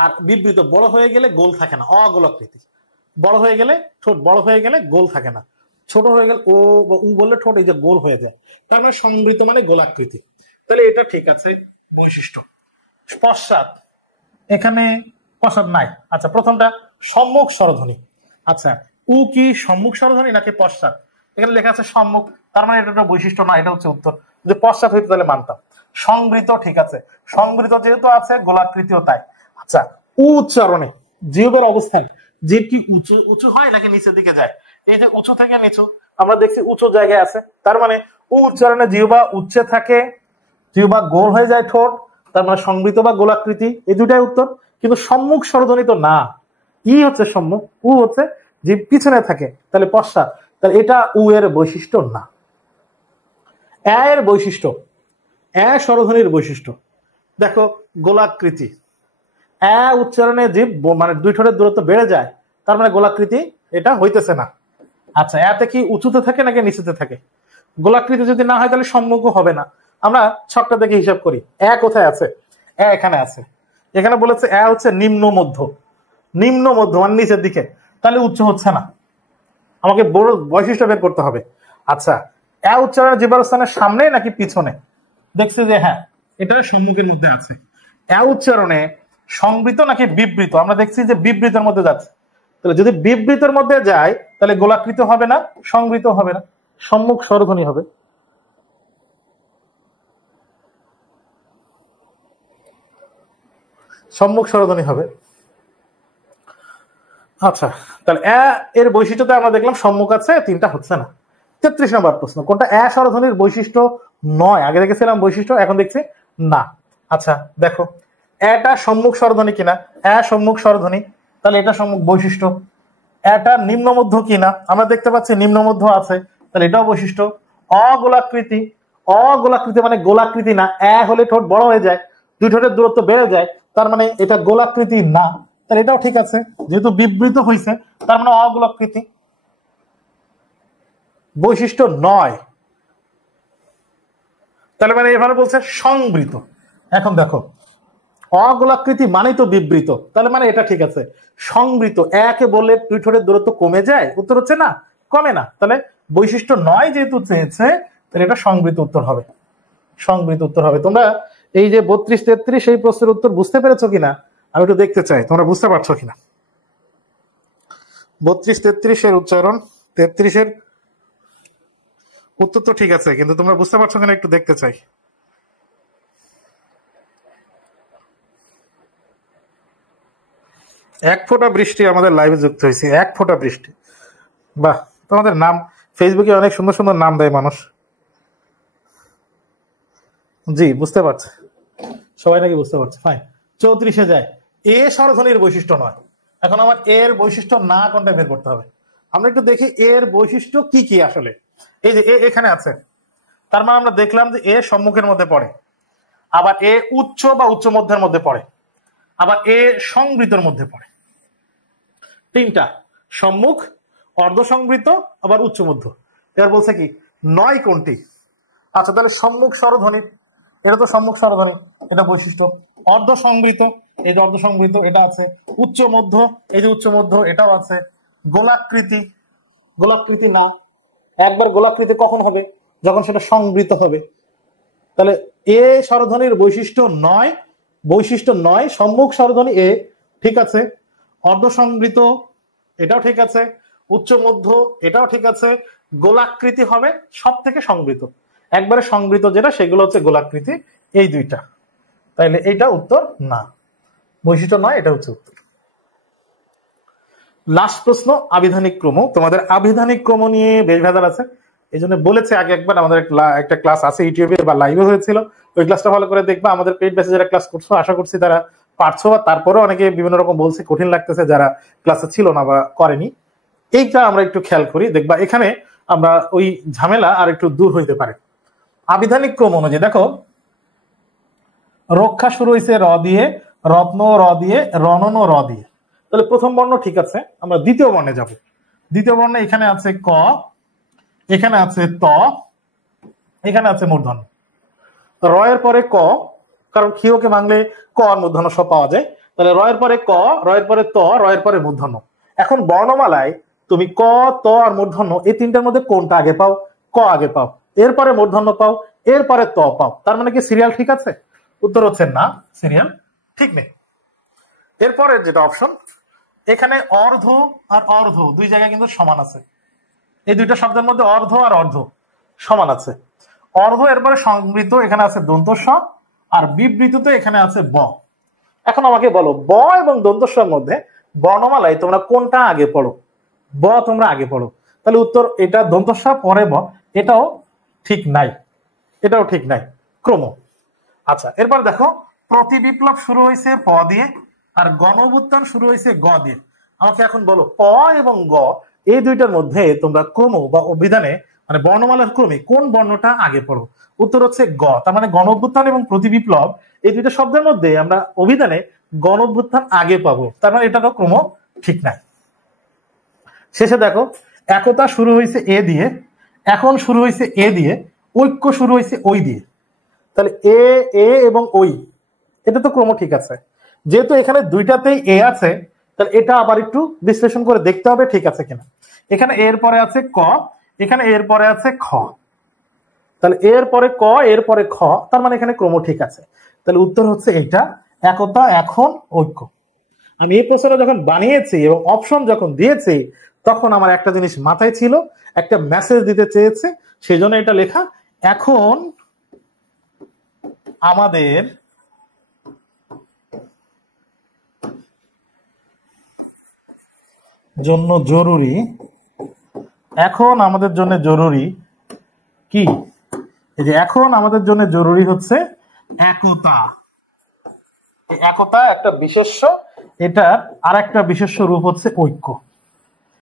আর বিবৃত বড় হয়ে গেলে গোল থাকে না, অগোলাকৃতি। বড় হয়ে গেলে ঠোঁট বড় হয়ে গেলে গোল থাকে না, ছোট হয়ে গেলে ও বা উ বললে ঠোঁট এই যে গোল হয়ে যায়, তার মানে সংবৃত মানে গোলাকৃতি। তাহলে এটা ঠিক আছে বৈশিষ্ট্য। পশ্চাৎ, এখানে পশ্চাৎ নাই। আচ্ছা, প্রথমটা সম্মুখ স্বরধ্বনি। আচ্ছা, উ কি সম্মুখ স্বরধ্বনি নাকি পশ্চাৎ? এখানে লেখা আছে সম্মুখ, তার মানে এটা একটা বৈশিষ্ট্য না, এটা হচ্ছে উত্তর। যদি পশ্চাৎ হইতো তাহলে মানতাম। সংবৃত ঠিক আছে, সংবৃত যেহেতু আছে গোলাকৃতিও তাই। আচ্ছা, উ উচ্চারণে জিহ্বার অবস্থান, জিভ কি উঁচু উঁচু হয় নাকি নিচের দিকে যায়? এই যে উঁচু থেকে নিচু আমরা দেখছি উঁচু জায়গায় আছে, তার মানে উ উচ্চারণে জিহ্বা উচ্চে থাকে, জিহ্বা গোল হয়ে যায় ঠোঁট, তার মানে সংবৃত বা গোলাকৃতি, এই দুটাই উত্তর। কিন্তু সম্মুখ স্বরধ্বনি তো না, ই হচ্ছে সম্মুখ, উ হচ্ছে জিভ পিছনে থাকে, তাহলে পশ্চাৎ, তাহলে এটা উ এর বৈশিষ্ট্য না। এর বৈশিষ্ট্য, এ স্বরধ্বনির বৈশিষ্ট্য দেখো গোলাকৃতি, এ উচ্চারণে জীব মানে দুই ঠোঁটের দূরত্ব বেড়ে যায়, তার মানে গোলাকৃতি এটা হইতেছে না। আচ্ছা, এতে কি উঁচুতে থাকে নাকি নিচুতে থাকে? গোলাকৃতি যদি না হয় তাহলে সম্মুখ হবে না। আমরা ছকটা দেখে হিসাব করি, এ কোথায় আছে? এ এখানে আছে, এখানে বলেছে এ হচ্ছে নিম্ন মধ্য, নিম্ন মধ্য মানে নিচের দিকে, তাহলে উচ্চ হচ্ছে না, আমাকে বড় বৈশিষ্ট্য বের করতে হবে। আচ্ছা, এ উচ্চারণের জিহ্বার স্থানের সামনে নাকি পিছনে? দেখছি যে হ্যাঁ, এটা সম্মুখের মধ্যে আছে। এ উচ্চারণে সংবৃত নাকি বিবৃত? আমরা দেখছি যে বিবৃতের মধ্যে যাচ্ছে, তাহলে যদি বিবৃতের মধ্যে যায় তাহলে গোলাকৃত হবে না, সংবৃত হবে না, সম্মুখ স্বরধ্বনি হবে। সম্মুখ স্বরধ্বনি হবে। আচ্ছা, তাহলে এর বৈশিষ্ট্যতে আমরা দেখলাম সম্মুখ আছে, 3টা হচ্ছে না। 33 নম্বর প্রশ্ন, কোনটা এ স্বরধ্বনির বৈশিষ্ট্য নয়? আগে দেখেছিলাম বৈশিষ্ট্য, এখন দেখছি না। আচ্ছা দেখো, এটা সম্মুখ স্বরধ্বনি কিনা, এ সম্মুখ স্বরধ্বনি, তাহলে এটা সম্মুখ বৈশিষ্ট্য। এটা নিম্ন মধ্য কিনা, আমরা দেখতে পাচ্ছি নিম্ন মধ্য আছে, তাহলে এটাও বৈশিষ্ট্য। অগোলাকৃতি, অগোলাকৃতি মানে গোলাকৃতি না, এ হলে ঠোঁট বড় হয়ে যায়, দুই ঠোঁটের দূরত্ব বেড়ে যায়, তার মানে এটা গোলাকৃতি না, তাহলে এটাও ঠিক আছে। যেহেতু বিবৃত হয়েছে তার মানে অগোলাকৃতি, বৈশিষ্ট্য নয়, তাহলে মানে এভাবে বলছে সংবৃত। এখন দেখো অগোলাকৃতি মানে তো বিবৃত, তাহলে মানে এটা ঠিক আছে। সংবৃত একে বললে দুই ঠোঁটের দূরত্ব কমে যায়, উত্তর হচ্ছে না, কমে না, তাহলে বৈশিষ্ট্য নয় যেহেতু চেয়েছে তাহলে এটা সংবৃত উত্তর হবে, সংবৃত উত্তর হবে। তোমরা এই যে 32-33 এই প্রশ্নের উত্তর বুঝতে পেরেছো কিনা আমি একটু দেখতে চাই, তোমরা বুঝতে পারছো কিনা। 32-33 এর উচ্চারণ, 33 এর উত্তর তো ঠিক আছে, কিন্তু তোমরা বুঝতে পারছো কিনা একটু দেখতে চাই। এক ফোঁটা বৃষ্টি আমাদের লাইভে যুক্ত হয়েছে, এক ফোঁটা বৃষ্টি। বাহ, তোমাদের নাম ফেসবুকে অনেক সুন্দর সুন্দর নাম দেয় মানুষ। জি বুঝতে পারছে, সবাই নাকি বুঝতে পারছে, ফাইন। 34-এ যায়, এ স্বরধ্বনির বৈশিষ্ট্য নয়। এখন আমার এর বৈশিষ্ট্য না কোনটা বের করতে হবে। আমরা একটু দেখি এর বৈশিষ্ট্য কি কি আসলে। এই যে এ এখানে আছে, তার মানে আমরা দেখলাম যে এ সম্মুখের মধ্যে পড়ে, আবার এ উচ্চ বা উচ্চ মধ্যের মধ্যে পড়ে, আবার এ সংবৃতর মধ্যে পড়ে। তিনটা, সম্মুখ, অর্ধ সংবৃত, আবার উচ্চ মধ্য। এবার বলছে কি নয় কোনটি। আচ্ছা তাহলে সম্মুখ স্বরধ্বনি, এটা তো সম্মুখ স্বরধ্বনি, এটা বৈশিষ্ট্য। অর্ধ সংবৃত, এই যে অর্ধ সংবৃত এটা আছে। উচ্চ মধ্য, এই যে উচ্চ মধ্য এটাও আছে। গোলাকৃতি, গোলাকৃতি না, একবার গোলাকৃতি কখন হবে, যখন সেটা সংবৃত হবে। তাহলে এ স্বরধ্বনির বৈশিষ্ট্য নয়, বৈশিষ্ট্য নয়, সম্মুখ স্বরধ্বনি এ ঠিক আছে, অর্ধ সংবৃত এটাও ঠিক আছে, উচ্চ মধ্য এটাও ঠিক আছে, গোলাকৃতি হবে সব থেকে সংবৃত, একবারে সংবৃত যেটা সেগুলো হচ্ছে গোলাকৃতি, এই দুইটা। তাইলে এটা উত্তর না, বৈশিষ্ট্য নয়, এটা হচ্ছে উত্তর। লাস্ট প্রশ্ন, আবিধানিক ক্রম। তোমাদের আবিধানিক ক্রম নিয়ে বেশ ভেজাল আছে, এই জন্য বলেছে আগে একবার আমাদের একটা ক্লাস আছে ইউটিউবে বা লাইভে হয়েছিল, ওই ক্লাসটা ভালো করে দেখবা। আমাদের পেইড ব্যাচে যারা ক্লাস করছো আশা করছি তারা পারছো, বা তারপরেও অনেকে বিভিন্ন রকম বলছে কঠিন লাগতেছে যারা ক্লাসে ছিল না বা করেনি। এইটা আমরা একটু খেয়াল করি, দেখবা এখানে আমরা ওই ঝামেলা আর একটু দূর হইতে পারে। আবিধানিক ক্রম অনুযায়ী দেখো, রক্ষা শুরু হয়েছে র দিয়ে, রত্ন র দিয়ে, রণন র দিয়ে, তাহলে প্রথম বর্ণ ঠিক আছে। আমরা দ্বিতীয় বর্ণে যাব। দ্বিতীয় বর্ণে এখানে আছে ক, এখানে আছে ত, এখানে আছে মূর্ধন্য। র এর পরে ক, কারণ ক্ষীয়কে ভাঙলে ক আর মূর্ধন্য সব পাওয়া যায়, তাহলে র এর পরে ক, র এর পরে ত, র এর পরে মূর্ধন্য। এখন বর্ণমালায় তুমি ক, ত আর মূর্ধন্য এই তিনটার মধ্যে কোনটা আগে পাও? ক আগে পাও, এরপরে মূর্ধন্য পাও, এরপরে ত পাও। তার মানে কি সিরিয়াল ঠিক আছে? উত্তর হচ্ছে না, সিরিয়াল ঠিক নেই। এরপরে যেটা অপশন, এখানে অর্ধ আর অর্ধ দুই জায়গায় কিন্তু সমান আছে, এই দুইটা শব্দের মধ্যে অর্ধ আর অর্ধ সমান আছে। অর্ধ এরপরে সংবৃত, এখানে আছে দন্ত স, আর বিবৃততে এখানে আছে ব। এখন আমাকে বলো ব এবং দন্ত সর মধ্যে বর্ণমালায় তোমরা কোনটা আগে পড়ো? ব তোমরা আগে পড়ো, তাহলে উত্তর এটা দন্ত স পরে ব, এটাও ঠিক নাই, এটাও ঠিক নাই ক্রম। আচ্ছা এরপর দেখো, প্রতি বিপ্লব শুরু হয়েছে প দিয়ে, আর গণ অভ্যুত্থান শুরু হয়েছে গ দিয়ে। আমাকে এখন বলো প এবং গ এই দুইটার মধ্যে তোমরা ক্রম বা অভিধানে মানে বর্ণমালার ক্রমে কোন বর্ণটা আগে পড়ো? উত্তর হচ্ছে গ। তার মানে গণ অভ্যুত্থান এবং প্রতি বিপ্লব এই দুইটা শব্দের মধ্যে আমরা অভিধানে গণ অভ্যুত্থান আগে পাবো, তার মানে এটারও ক্রম ঠিক নাই। শেষে দেখো, একতা শুরু হয়েছে এ দিয়ে, এখন শুরু হয়েছে এ দিয়ে, ঐক্য শুরু হয়েছে ওই দিয়ে। তাহলে এ এ এবং ওই, এটা তো ক্রম ঠিক আছে। যেহেতু এখানে দুইটাতেই এ আছে, তাহলে এটা আবার একটু বিশ্লেষণ করে দেখতে হবে ঠিক আছে কিনা। এখানে এর পরে আছে ক, এখানে এর পরে আছে খ, তাহলে এর পরে ক, এর পরে খ, তার মানে এখানে ক্রম ঠিক আছে। তাহলে উত্তর হচ্ছে এইটা, একতা এখন ঐক্য। আমি এই প্রশ্নটা যখন বানিয়েছি এবং অপশন যখন দিয়েছি তখন আমার একটা জিনিস মাথায় ছিল, একটা মেসেজ দিতে চেয়েছে, সেই জন্য এটা লেখা। এখন আমাদের জন্য জরুরি, এখন আমাদের জন্য জরুরি কি? এই যে এখন আমাদের জন্য জরুরি হচ্ছে একতা। একতা একটা বিশেষ্য, এটার আর একটা বিশেষ্য রূপ হচ্ছে ঐক্য।